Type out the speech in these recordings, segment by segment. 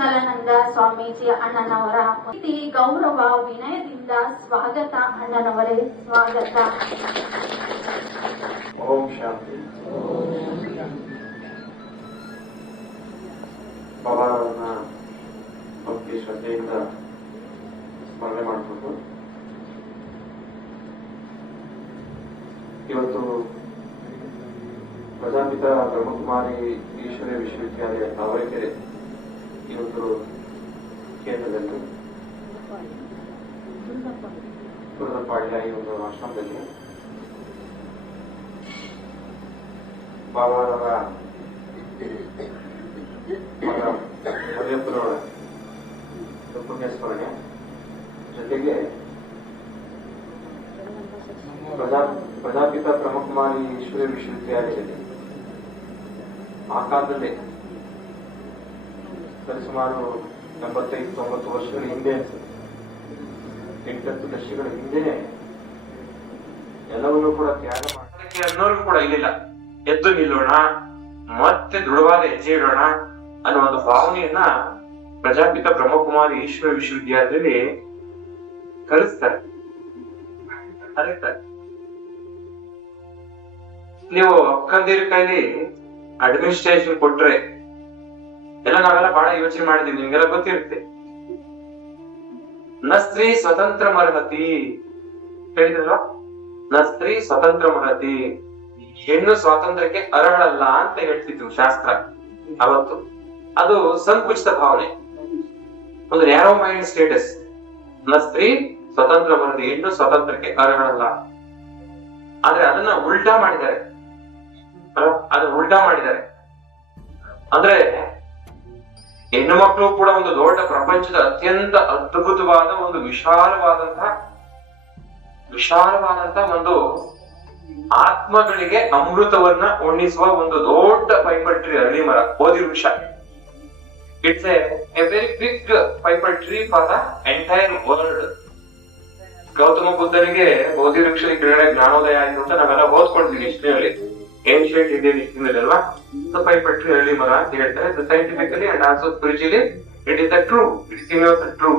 ಚಲನಂದ ಸ್ವಾಮೀಜಿ ಅಣ್ಣನವರ ಅತಿಥಿ ಗೌರವ ವಿನಯದಿಂದ ಸ್ವಾಗತ. ಅಣ್ಣನವರೇ ಸ್ವಾಗತ. ಓಂ ಶಾಂತಿ. ಬಾಬಾರವರನ್ನ ಭಕ್ತಿ ಶ್ರದ್ಧೆಯಿಂದ ಸ್ಮರಣೆ ಮಾಡಿಕೊಂಡು ಇವತ್ತು ಪ್ರಜಾಪಿತ ಬ್ರಹ್ಮಕುಮಾರಿ ಈಶ್ವರ ವಿಶ್ವವಿದ್ಯಾಲಯ ತಾವರೆಕೆರೆ ಈ ಒಂದು ಕೇಂದ್ರದಲ್ಲಿ ಗುರುದಪಾಳ್ಯ ಈ ಒಂದು ಆಶ್ರಮದಲ್ಲಿ ಬಾಬಾರವರ ಮರಿಯಪ್ಪನವರ ಪುಣ್ಯ ಸ್ಮರಣೆ ಜೊತೆಗೆ ಪ್ರಜಾಪಿತ ಬ್ರಹ್ಮಕುಮಾರಿ ಈಶ್ವರ ವಿಶ್ವವಿದ್ಯಾಲಯದಲ್ಲಿ ಆ ಕಾಲದಲ್ಲಿ ಸರಿಸುಮಾರು 85-90 ವರ್ಷಗಳ ಹಿಂದೆ, 8-10 ದಶಕಗಳ ಹಿಂದೆನೆ ಎಲ್ಲವನ್ನೂ ಕೂಡ ತ್ಯಾಗ ಮಾಡೋದಕ್ಕೆ ಅನ್ನೋರ್ಗೂ ಕೂಡ ಇಲ್ಲಿಲ್ಲ. ಎದ್ದು ನಿಲ್ಲೋಣ, ಮತ್ತೆ ದೃಢವಾದ ಹೆಜ್ಜೆ ಇಡೋಣ ಅನ್ನೋ ಒಂದು ಭಾವನೆಯನ್ನ ಪ್ರಜಾಪಿತ ಬ್ರಹ್ಮಕುಮಾರಿ ಈಶ್ವರ ವಿಶ್ವವಿದ್ಯಾಲಯದಲ್ಲಿ ಕಲಿಸ್ತಾರೆ. ನೀವು ಅಕ್ಕಂದಿರ ಕೈಲಿ ಅಡ್ಮಿನಿಸ್ಟ್ರೇಷನ್ ಕೊಟ್ರೆ ಎಲ್ಲ ನಾವೆಲ್ಲ ಬಹಳ ಯೋಚನೆ ಮಾಡಿದೀವಿ, ನಿಮ್ಗೆಲ್ಲ ಗೊತ್ತಿರುತ್ತೆ. ನ ಸ್ತ್ರೀ ಸ್ವತಂತ್ರ ಮರ್ಹತಿ ಹೇಳಿದ್ರಲ್ವ, ನ ಸ್ತ್ರೀ ಸ್ವತಂತ್ರ ಮರ್ಹತಿ, ಹೆಣ್ಣು ಸ್ವಾತಂತ್ರ್ಯಕ್ಕೆ ಅರ್ಹಳಲ್ಲ ಅಂತ ಹೇಳ್ತಿದ್ರು ಶಾಸ್ತ್ರ ಅವತ್ತು. ಅದು ಸಂಕುಚಿತ ಭಾವನೆ, ಒಂದು ನ್ಯಾರೋ ಮೈಂಡ್ ಸ್ಟೇಟಸ್. ನ ಸ್ತ್ರೀ ಸ್ವತಂತ್ರ ಮರ್ಹತಿ, ಹೆಣ್ಣು ಸ್ವಾತಂತ್ರ್ಯಕ್ಕೆ ಅರ್ಹಳಲ್ಲ. ಆದ್ರೆ ಅದನ್ನ ಉಲ್ಟಾ ಮಾಡಿದ್ದಾರೆ, ಅಂದ್ರೆ ಹೆಣ್ಣು ಮಕ್ಕಳು ಕೂಡ ಒಂದು ದೊಡ್ಡ ಪ್ರಪಂಚದ ಅತ್ಯಂತ ಅದ್ಭುತವಾದ ಒಂದು ವಿಶಾಲವಾದಂತಹ ಒಂದು ಆತ್ಮಗಳಿಗೆ ಅಮೃತವನ್ನ ಉಣಿಸುವ ಒಂದು ದೊಡ್ಡ ಪೈಪರ್ ಟ್ರೀ, ಅರಳಿ ಮರ, ಬೋಧಿ ವೃಕ್ಷ. It's a very big peepal tree for the entire world. Gautama ಬುದ್ಧನಿಗೆ ಬೋಧಿ ವೃಕ್ಷದ ಕೆಳಗಡೆ ಜ್ಞಾನೋದಯ ಆಯ್ತು ಅಂತ ನಾವೆಲ್ಲ ಓದ್ಕೊಂಡಿದ್ವಿ ಹಿಸ್ಟ್ರಿಯಲ್ಲಿ, ಏನ್ಷಿಯಂಟ್ ಇಂಡಿಯನ್ ಹಿಸ್ಟ್ರಿಯಲ್ಲಿ ಅಲ್ವಾ. ಪೈಪರ್ ಟ್ರೀ, ಅರಳಿ ಮರ ಅಂತ ಹೇಳ್ತಾರೆ. Scientifically and also spiritually it is the true, it is universal true.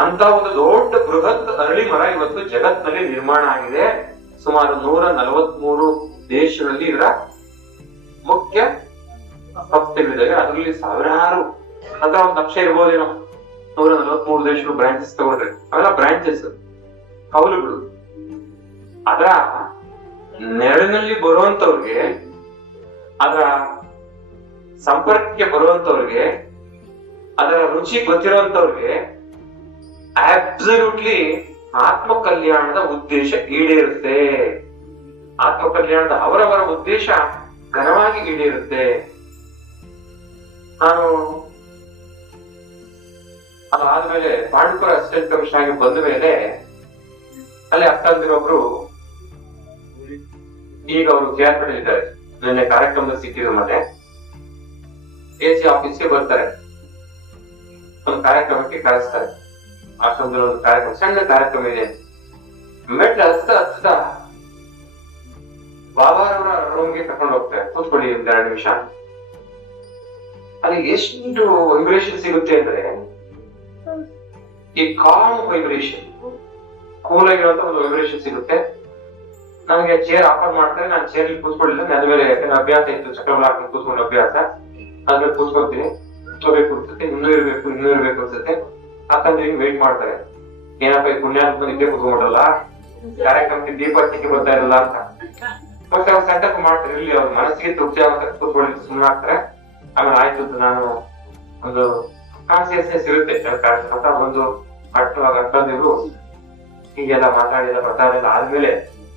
ಅಂತ ಒಂದು ದೊಡ್ಡ ಬೃಹತ್ ಅರಳಿ ಮರ ಇವತ್ತು ಜಗತ್ತಿನಲ್ಲಿ ನಿರ್ಮಾಣ ಆಗಿದೆ. ಸುಮಾರು 143 ದೇಶಗಳಲ್ಲಿ ಇದರ ಮುಖ್ಯ ಸಂಸ್ಥೆಗಳಿದ್ದಾವೆ. ಅದರಲ್ಲಿ ಸಾವಿರಾರು ಅಥವಾ 1 ಲಕ್ಷ ಇರ್ಬೋದೇನೋ. 143 ದೇಶಗಳು ಬ್ರಾಂಚಸ್ ತಗೊಂಡ್ರೆ ಅವೆಲ್ಲ ಬ್ರಾಂಚಸ್, ಕೌಲುಗಳು. ಅದರ ನೆರಳಿನಲ್ಲಿ ಬರುವಂತವ್ರಿಗೆ, ಅದರ ಸಂಪರ್ಕಕ್ಕೆ ಬರುವಂತವ್ರಿಗೆ, ಅದರ ರುಚಿ ಗೊತ್ತಿರುವಂತವ್ರಿಗೆ ಅಬ್ಸಲ್ಯೂಟ್ಲಿ ಆತ್ಮ ಕಲ್ಯಾಣದ ಉದ್ದೇಶ ಈಡೇರುತ್ತೆ. ಆತ್ಮ ಕಲ್ಯಾಣದ ಅವರವರ ಉದ್ದೇಶ ಘನವಾಗಿ ಈಡೇರುತ್ತೆ. ನಾನು ಅದಾದ್ಮೇಲೆ ಪಾಂಡುಪುರ ಅಸಿಸ್ಟೆಂಟ್ ಕಮಿಷನರ್ ಆಗಿ ಬಂದ ಮೇಲೆ ಅಲ್ಲಿ ಅಕ್ಕಂದಿರೊಬ್ರು, ಈಗ ಅವರು KR ಇದ್ದಾರೆ, ನಿನ್ನೆ ಕಾರ್ಯಕ್ರಮದಲ್ಲಿ ಸಿಕ್ಕಿದ್ರು. ಮತ್ತೆ AC ಆಫೀಸ್ಗೆ ಬರ್ತಾರೆ, ಒಂದು ಕಾರ್ಯಕ್ರಮಕ್ಕೆ ಕಳಿಸ್ತಾರೆ. ಆಶ್ರಮದಲ್ಲಿ ಒಂದು ಕಾರ್ಯಕ್ರಮ, ಸಣ್ಣ ಕಾರ್ಯಕ್ರಮ ಇದೆ. ಮೆಟ್ಲು ಹತ್ತ ಬಾಬಾರವರ ರೂಮ್ಗೆ ಕರ್ಕೊಂಡು ಹೋಗ್ತಾರೆ. ಕೂತ್ಕೊಳ್ಳಿ 2 ನಿಮಿಷ. ಅಲ್ಲಿ ಎಷ್ಟು ವೈಬ್ರೇಷನ್ ಸಿಗುತ್ತೆ ಅಂದ್ರೆ, ಈ ಕಾಮ್ ವೈಬ್ರೇಷನ್, ಕೂಲ್ ಆಗಿರುವಂತ ಒಂದು ವೈಬ್ರೇಷನ್ ಸಿಗುತ್ತೆ. ನನಗೆ ಚೇರ್ ಆಫರ್ ಮಾಡ್ತಾರೆ. ನಾನು ಚೇರ್ ಕೂತ್ಕೊಳ್ಳಿಲ್ಲ, ನನ್ನ ಮೇಲೆ ಅಭ್ಯಾಸ ಇತ್ತು, ಚಕ್ರಮಲ ಹಾಕಿ ಕೂತ್ಕೊಂಡು ಅಭ್ಯಾಸ. ಅದ್ಮೇಲೆ ಕೂತ್ಕೊಳ್ತೀನಿ, ಕೂತ್ಕೋಬೇಕು ಅನ್ಸುತ್ತೆ, ಇನ್ನೂ ಇರ್ಬೇಕು ಅನ್ಸುತ್ತೆ. ಯಾಕಂದ್ರೆ ವೇಟ್ ಮಾಡ್ತಾರೆ, ಏನಪ್ಪ ಈ ಪುಣ್ಯ ನಿದ್ದೆ ಕೂತ್ಕೊಂಡ್ರಲ್ಲ, ಕಾರ್ಯಕ್ರಮಕ್ಕೆ ದೀಪ ಹಚ್ಚಿಕೆ ಬರ್ತಾ ಇರಲ್ಲ ಅಂತ. ಮತ್ತೆ ಅವ್ರು ಸೆಟಪ್ ಮಾಡ್ತಾರೆ, ಇಲ್ಲಿ ಅವ್ರ ಮನಸ್ಸಿಗೆ ತೃಪ್ತಿ ಆಗ್ತಾರೆ, ಕೂತ್ಕೊಳ್ಳಿ ಸುಮ್ಮನೆ ಆಗ್ತಾರೆ. ಆಮೇಲೆ ಆಯ್ತು, ನಾನು ಒಂದು ಕಾನ್ಸಿಯಸ್ನೆಸ್ ಇರುತ್ತೆ ಅಂತ ಒಂದು ಅಕ್ಕಂದಿರು ಹೀಗೆಲ್ಲ ಮಾತಾಡಿಲ್ಲ ಆದ್ಮೇಲೆ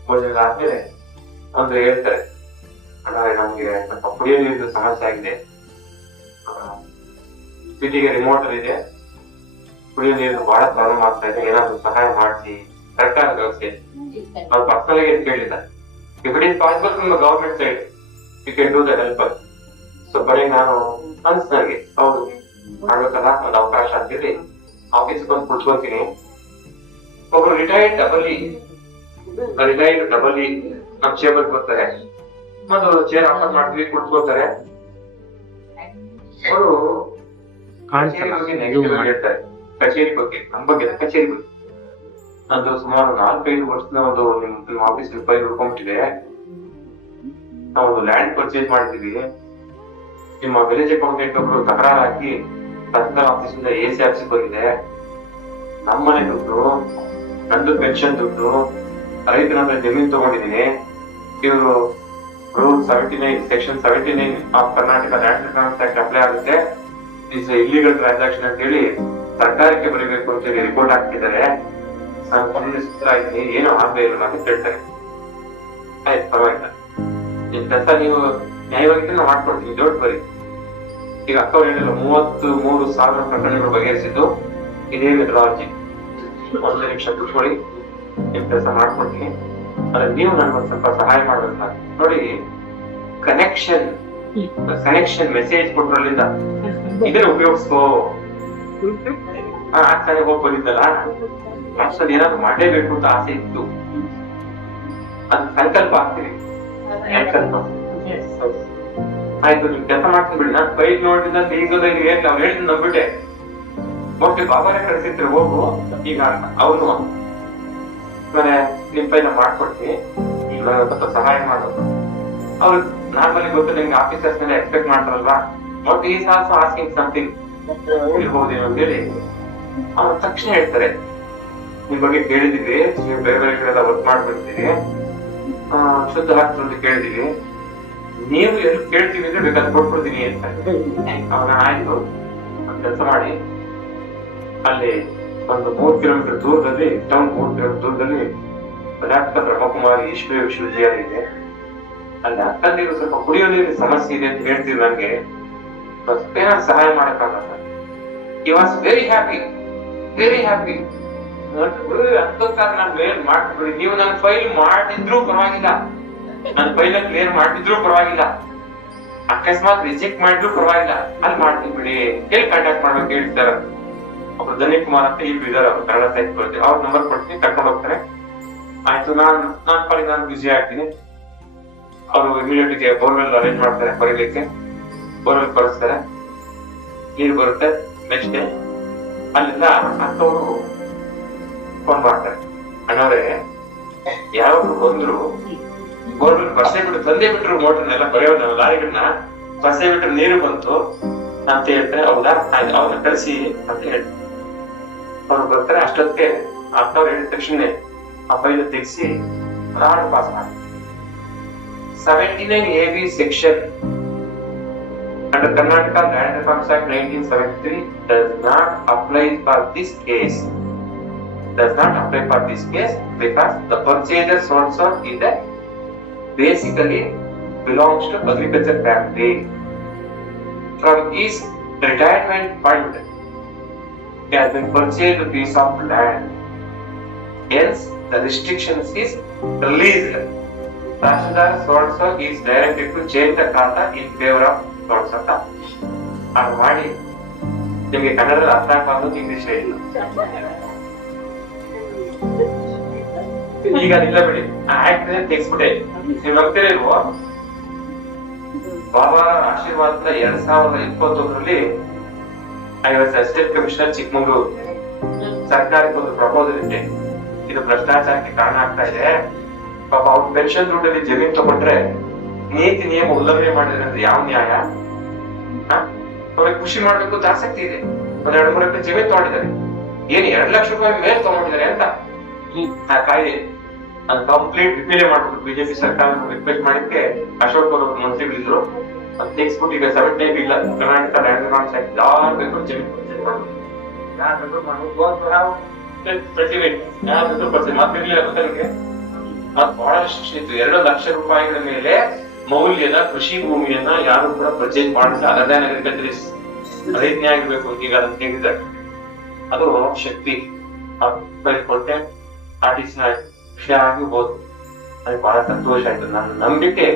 ಭೋಜನ ಆದ್ಮೇಲೆ ಒಂದು ಹೇಳ್ತಾರೆ, ಅಣ್ಣ ನಮ್ಗೆ ಸ್ವಲ್ಪ ಕುಡಿಯೋ ನೀರಿನ ಸಮಸ್ಯೆ ಆಗಿದೆ, ಸಿಟಿಗೆ ರಿಮೋಟ್ ಇದೆ, ಕುಡಿಯೋ ನೀರು ಬಹಳ ಪ್ರಾಬ್ಲಮ್ ಆಗ್ತಾ ಇದೆ, ಏನಾದ್ರು ಸಹಾಯ ಮಾಡಿಸಿ ಸರ್ಕಾರ ವ್ಯವಸ್ಥೆ. ಅವ್ರು ಪರ್ಸನಲ್ ಆಗಿ ಕೇಳಿಲ್ಲ, if it is possible from the government side you can do that help. So ಕೊನೆಗೆ ನಾನು ಅನ್ಸ್ ನನಗೆ ಹೌದು ಮಾಡ್ಬೇಕಲ್ಲ, ಒಂದು ಅವಕಾಶ ಅಂತೇಳಿ ಆಫೀಸ್ ಬಂದು ಕುತ್ಕೊತೀನಿ. ಒಬ್ರು ರಿಟೈರ್ಡ್ ಡಬಲ್ ಇ ನಮ್ ಚೇಂಬರ್ ಬರ್ತಾರೆ, ಮತ್ತು ಚೇರ್ ಆಫರ್ ಮಾಡ್ತೀವಿ, ಕುತ್ಕೋತಾರೆ. ಅವರು ಕಚೇರಿ ಬಗ್ಗೆ ನೆಗೆಟಿವ್ ಆಗಿ ಹೇಳ್ತಾರೆ. ಕಚೇರಿ ಬಗ್ಗೆ, ನಮ್ಮ ಬಗ್ಗೆ ಕಚೇರಿ ಬಗ್ಗೆ ಅದು ಸುಮಾರು 4-5 ವರ್ಷದ ಒಂದು ನಿಮ್ಮ ಆಫೀಸ್ ಫೈಲ್ ಹುಡ್ಕೊಂಡ್ಬಿಟ್ಟಿದೆ. ನಾವು ಒಂದು ಲ್ಯಾಂಡ್ ಪರ್ಚೇಸ್ ಮಾಡಿದೀವಿ. ನಿಮ್ಮ ವಿಲೇಜ್ ಅಕೌಂಟೆಂಟ್ ಒಬ್ರು ತಕರಾರು ಹಾಕಿ ತಹಸೀಲ್ದಾರ್ ಆಫೀಸ್ ಇಂದ AC ಆಫೀಸ್ ಬಂದಿದೆ. ನಮ್ಮನೆ ದುಡ್ಡು, ನಂದು ಪೆನ್ಷನ್ ದುಡ್ಡು, ರೈತರ ಹತ್ರ ಜಮೀನ್ ತಗೊಂಡಿದ್ದೀನಿ. ಇವರು rule 79 section 79 of Karnataka land records act apply ಆಗುತ್ತೆ. ಇಸ್ ಇಲ್ಲಿಗಲ್ ಟ್ರಾನ್ಸಾಕ್ಷನ್ ಅಂತ ಹೇಳಿ ಸರ್ಕಾರಕ್ಕೆ ಬರೀಬೇಕು ಅಂತ ಹೇಳಿ ರಿಪೋರ್ಟ್ ಹಾಕ್ತಿದ್ದಾರೆ. ನಾನು ಸುತ್ತ ಇದ್ದೀನಿ, ಏನೋ ಆಗಲೇ ಇಲ್ಲ ಅಂತ ಕೇಳ್ತಾರೆ. ಆಯ್ತು, ಪರವಾಗಿಲ್ಲ, ನಿಮ್ ಕೆಲಸ ನೀವು ನ್ಯಾಯವಾಗಿ ನಾವು ಮಾಡ್ಕೊಡ್ತೀವಿ, ದೊಡ್ಡ ಬರೀ. ಈಗ ಅಕ್ಕ ಹೇಳಿಲ್ಲ 33,000 ಪ್ರಕರಣಗಳು ಬಗೆಹರಿಸಿದ್ದು ಇದೇ ಮೆಥಡಾಲಜಿ. 1 ನಿಮಿಷ ಕೂತ್ಕೊಳ್ಳಿ, ನಿಮ್ ಕೆಲಸ ಮಾಡ್ಕೊಡ್ತೀನಿ. ಅದ್ರ ನೀವು ನನ್ಗೊಂದ್ ಸ್ವಲ್ಪ ಸಹಾಯ ಮಾಡ್ಬೇಕು. ನೋಡಿ, ಕನೆಕ್ಷನ್ ಮೆಸೇಜ್ ಕೊಟ್ರಲ್ಲಿಂದ ಇದನ್ನ ಉಪಯೋಗಿಸ್ಕೋ. ಆಗ್ತಾನೆ ಹೋಗಿ ಬಂದಿದ್ದಲ್ಲ, ಅಷ್ಟೊಂದು ಏನಾದ್ರು ಮಾಡಲೇಬೇಕು ಅಂತ ಆಸೆ ಇತ್ತು. ಅದ್ ಸಂಕಲ್ಪ ಆಗ್ತೀನಿ. ಆಯ್ತು, ನಿಮ್ ಕೆಲಸ ಮಾಡ್ತೀನಿ ಬಿಡಿ. ನಾನು ಫೈಲ್ ನೋಡಿದ ಈಗದಲ್ಲಿ ಅವ್ರು ಹೇಳಿದ್ ನಂಬಿಟ್ಟೆ. ಓಕೆ, ಬಾಬಾನೇ ಕಳಿಸಿದ್ರು ಹೋಗು ಈಗ ಅವನು. ಆಮೇಲೆ ನಿಮ್ ಫೈಲ್ ಮಾಡ್ಕೊಡ್ತೀನಿ, ಈಗ ಸ್ವಲ್ಪ ಸಹಾಯ ಮಾಡೋದು. ಅವ್ರು ನಾರ್ಮಲಿ ಗೊತ್ತು ನಿಮ್ಗೆ ಆಫೀಸರ್ಸ್ ಮೇಲೆ ಎಕ್ಸ್ಪೆಕ್ಟ್ ಮಾಡ್ತಾರಲ್ವಾ, but is also asking something ಇರ್ಬೋದೇನೋ ಅಂತ ಹೇಳಿ ಅವ್ರು ತಕ್ಷಣ ಹೇಳ್ತಾರೆ, ನಿಮ್ ಬಗ್ಗೆ ಕೇಳಿದೀವಿ, ನೀವು ಬೇರೆ ಬೇರೆ ಕಡೆ ವರ್ಕ್ ಮಾಡ್ಬಿಡ್ತೀವಿ, ಶುದ್ಧ ಹಾಕ್ತು ಅಂತ ಕೇಳಿದೀವಿ, ನೀವು ಎಲ್ಲಿ ಕೇಳ್ತೀವಿ ಅಂದ್ರೆ ಬೇಕಾದ್ರೆ ಕೊಟ್ಬಿಡ್ತೀನಿ ಅಂತ. ಅವನ ಆಯ್ತು, ಒಂದ್ ಕೆಲಸ ಮಾಡಿ, ಅಲ್ಲಿ ಒಂದು 3 ಕಿಲೋಮೀಟರ್ ದೂರದಲ್ಲಿ, ಟೌನ್ 3 ಕಿಲೋಮೀಟರ್ ದೂರದಲ್ಲಿ ಕರ್ನಾಟಕ ಬ್ರಹ್ಮಕುಮಾರಿ ಈಶ್ವರ ವಿಶ್ವವಿದ್ಯಾಲಯ ಇದೆ. ಅಲ್ಲಿ ಅಕ್ಕಂದಿರು ಸ್ವಲ್ಪ ಕುಡಿಯೋ ನೀರಿನ ಸಮಸ್ಯೆ ಇದೆ ಅಂತ ಹೇಳ್ತೀವಿ. ನನಗೆ ಏನಾದ್ರು ಸಹಾಯ ಮಾಡಕ್ಕಾಗಲ್ಲ. He was very happy. ಅದಕ್ಕೋಸ್ಕರ ನಾನು ಕ್ಲಿಯರ್ ಮಾಡ್ಬಿಡಿ. ನೀವು ನನ್ನ ಫೈಲ್ ಮಾಡಿದ್ರು ಪರವಾಗಿಲ್ಲ, ನನ್ನ ಫೈಲ್ ಕ್ಲಿಯರ್ ಮಾಡಿದ್ರು ಪರವಾಗಿಲ್ಲ, ಅಕಸ್ಮಾತ್ ರಿಜೆಕ್ಟ್ ಮಾಡಿದ್ರು ಪರವಾಗಿಲ್ಲ, ಅಲ್ಲಿ ಮಾಡ್ತೀನಿ ಬಿಡಿ. ಎಲ್ಲಿ ಕಾಂಟ್ಯಾಕ್ಟ್ ಮಾಡ್ಬೇಕು ಹೇಳ್ತಾರೆ. ಒಬ್ರು ಧನಿ ಕುಮಾರ್ ಅಂತ ಇಲ್ಲಿ ಇದಾರೆ, ಅವ್ರು ಕನ್ನಡ ಸೈಟ್ ಕೊಡ್ತೀವಿ, ಅವ್ರ ನಂಬರ್ ಕೊಡ್ತೀನಿ, ಕರ್ಕೊಂಡು ಹೋಗ್ತಾರೆ. ಆಯ್ತು, ನಾನು ಬ್ಯುಸಿ ಆಗ್ತೀನಿ. ಅವರು ಇಮಿಡಿಯೇಟ್ ಬೋರ್ವೆಲ್ ಅರೇಂಜ್ ಮಾಡ್ತಾರೆ, ಬರೀಲಿಕ್ಕೆ ಬೋರ್ವೆಲ್ ಕಳಿಸ್ತಾರೆ, ನೀರು ಬರುತ್ತೆ. ನೆಕ್ಸ್ಟ್ ಡೇ ಅಲ್ಲಿಂದ ಅಕ್ಕವರು ಫೋನ್ ಮಾಡ್ತಾರೆ, ಅಣ್ಣವ್ರೆ ಯಾವಾಗ ಬಂದ್ರು ಬೋರ್ವೆಲ್ ಬಸ್ಸೇ ಬಿಟ್ಟು ತಂದೆ ಬಿಟ್ರು, ಮೋಟರ್ನೆಲ್ಲ ಬರೆಯೋದು ಲಾರಿಗಳನ್ನ ಬಸ್ಸೇ ಬಿಟ್ರು, ನೀರು ಬಂತು ಅಂತ ಹೇಳ್ತಾರೆ. ಹೌದಾ, ಅವ್ರನ್ನ ಕಳಿಸಿ ಅಂತ ಹೇಳ್ತಾರೆ. ಅವ್ರು ಬರ್ತಾರೆ. ಅಷ್ಟೊತ್ತಿಗೆ ಅಕ್ಕವ್ರು ಹೇಳಿದ ತಕ್ಷಣ ಆ ಫೈಲ್ ತೆಗಿಸಿ ಆರ್ಡರ್ ಪಾಸ್ ಮಾಡಿ. 79 AB section under Karnataka Land Reforms Act 1973 does not apply for this case. Because the purchaser so is that basically belongs to agriculture family. From his retirement fund, he has been purchased a piece of land. Hence, the restrictions is released. Tashidar so is directed to change the khata in favor of so. ಅದು ಮಾಡಿ ನಿಮಗೆ ಕನ್ನಡದಲ್ಲಿ ಅರ್ಥ ಆಗೋದು English ಇಲ್ಲ. ಈಗ ಇಲ್ಲ ಬಿಡಿ, ಆಕ್ಟ್ ತೆಗಿಸ್ಬಿಟ್ಟೆ. ನೀವು ನಂಬ್ತಿರೇಲ್ವೋ, ಬಾಬಾ ಆಶೀರ್ವಾದ 2021ರಲ್ಲಿ I was assistant commissioner Chikkamagaluru. ಸರ್ಕಾರಕ್ಕೆ ಒಂದು ಪ್ರಪೋಸಲ್ ಇಟ್ಟೆ, ಇದು ಭ್ರಷ್ಟಾಚಾರಕ್ಕೆ ಕಾರಣ ಆಗ್ತಾ ಇದೆ. ಪಾಪ ಅವ್ರ ಪೆನ್ಷನ್ ದುಡ್ಡಲ್ಲಿ ಜಮೀನ್ ತಗೊಂಡ್ರೆ ನೀತಿ ನಿಯಮ ಉಲ್ಲಂಘನೆ ಮಾಡಿದ್ರೆ ಅಂದ್ರೆ ಯಾವ ನ್ಯಾಯ? ಅವ್ರಿಗೆ ಖುಷಿ ಮಾಡ್ಬೇಕು ಅಂತ ಆಸಕ್ತಿ ಇದೆ. 1-2-3 ಎಕರೆ ಜಮೀನ್ ತಗೊಂಡಿದ್ದಾರೆ, ಏನ್ 2 ಲಕ್ಷ ರೂಪಾಯಿ ಮೇಲೆ ತಗೊಂಡಿದ್ದಾರೆ ಅಂತ ಆ ಕಾಯ್ದೆ ಅದು ಕಂಪ್ಲೀಟ್ ರಿಪೇರಿ ಮಾಡ್ಬಿಟ್ಟು ಬಿಜೆಪಿ ಸರ್ಕಾರ ರಿಕ್ವೆಸ್ಟ್ ಮಾಡಿಕ್ಕೆ ಅಶೋಕ್ ಅವರು ಮಂತ್ರಿಗಳಿದ್ರು. ಅದು ತೆಗಿಸ್ಬಿಟ್ಟು ಈಗ 79 ಇಲ್ಲ, ಕರ್ನಾಟಕ ಲ್ಯಾಂಡ್ ರೆಕಾರ್ಡ್ಸ್ ಆಕ್ಟ್ ಯಾರು ಬೇಕಾದ್ರೂ ಜಮೀನ್ ಯಾರು ಬೇಕಾದ್ರೂ ಮಾಡ್ಬೋದು. ಮತ್ ಬಹಳಷ್ಟು ಶಿಕ್ಷೆ ಇತ್ತು. 2 ಲಕ್ಷ ರೂಪಾಯಿಗಳ ಮೇಲೆ ಮೌಲ್ಯದ ಕೃಷಿ ಭೂಮಿಯನ್ನ ಯಾರು ಕೂಡ ಪರ್ಚೇಸ್ ಮಾಡಿಲ್ಲ. ಅದರ್ದಾನ್ ಅಗ್ರಿಕಲ್ಚರ್ ರೈತನೇ ಆಗಿರ್ಬೇಕು ಈಗ ಅದನ್ನ ಹೇಳಿದ್ದಾರೆ. ಅದು ಶಕ್ತಿ ಕೊಟ್ಟೆ ಆರ್ಟಿಸ್ಟ್ ವಿಷಯ ಆಗಿರ್ಬೋದು. ನನಗೆ ಬಹಳ ಸಂತೋಷ ಆಯ್ತು. ನನ್ನ ನಂಬಿಕೆ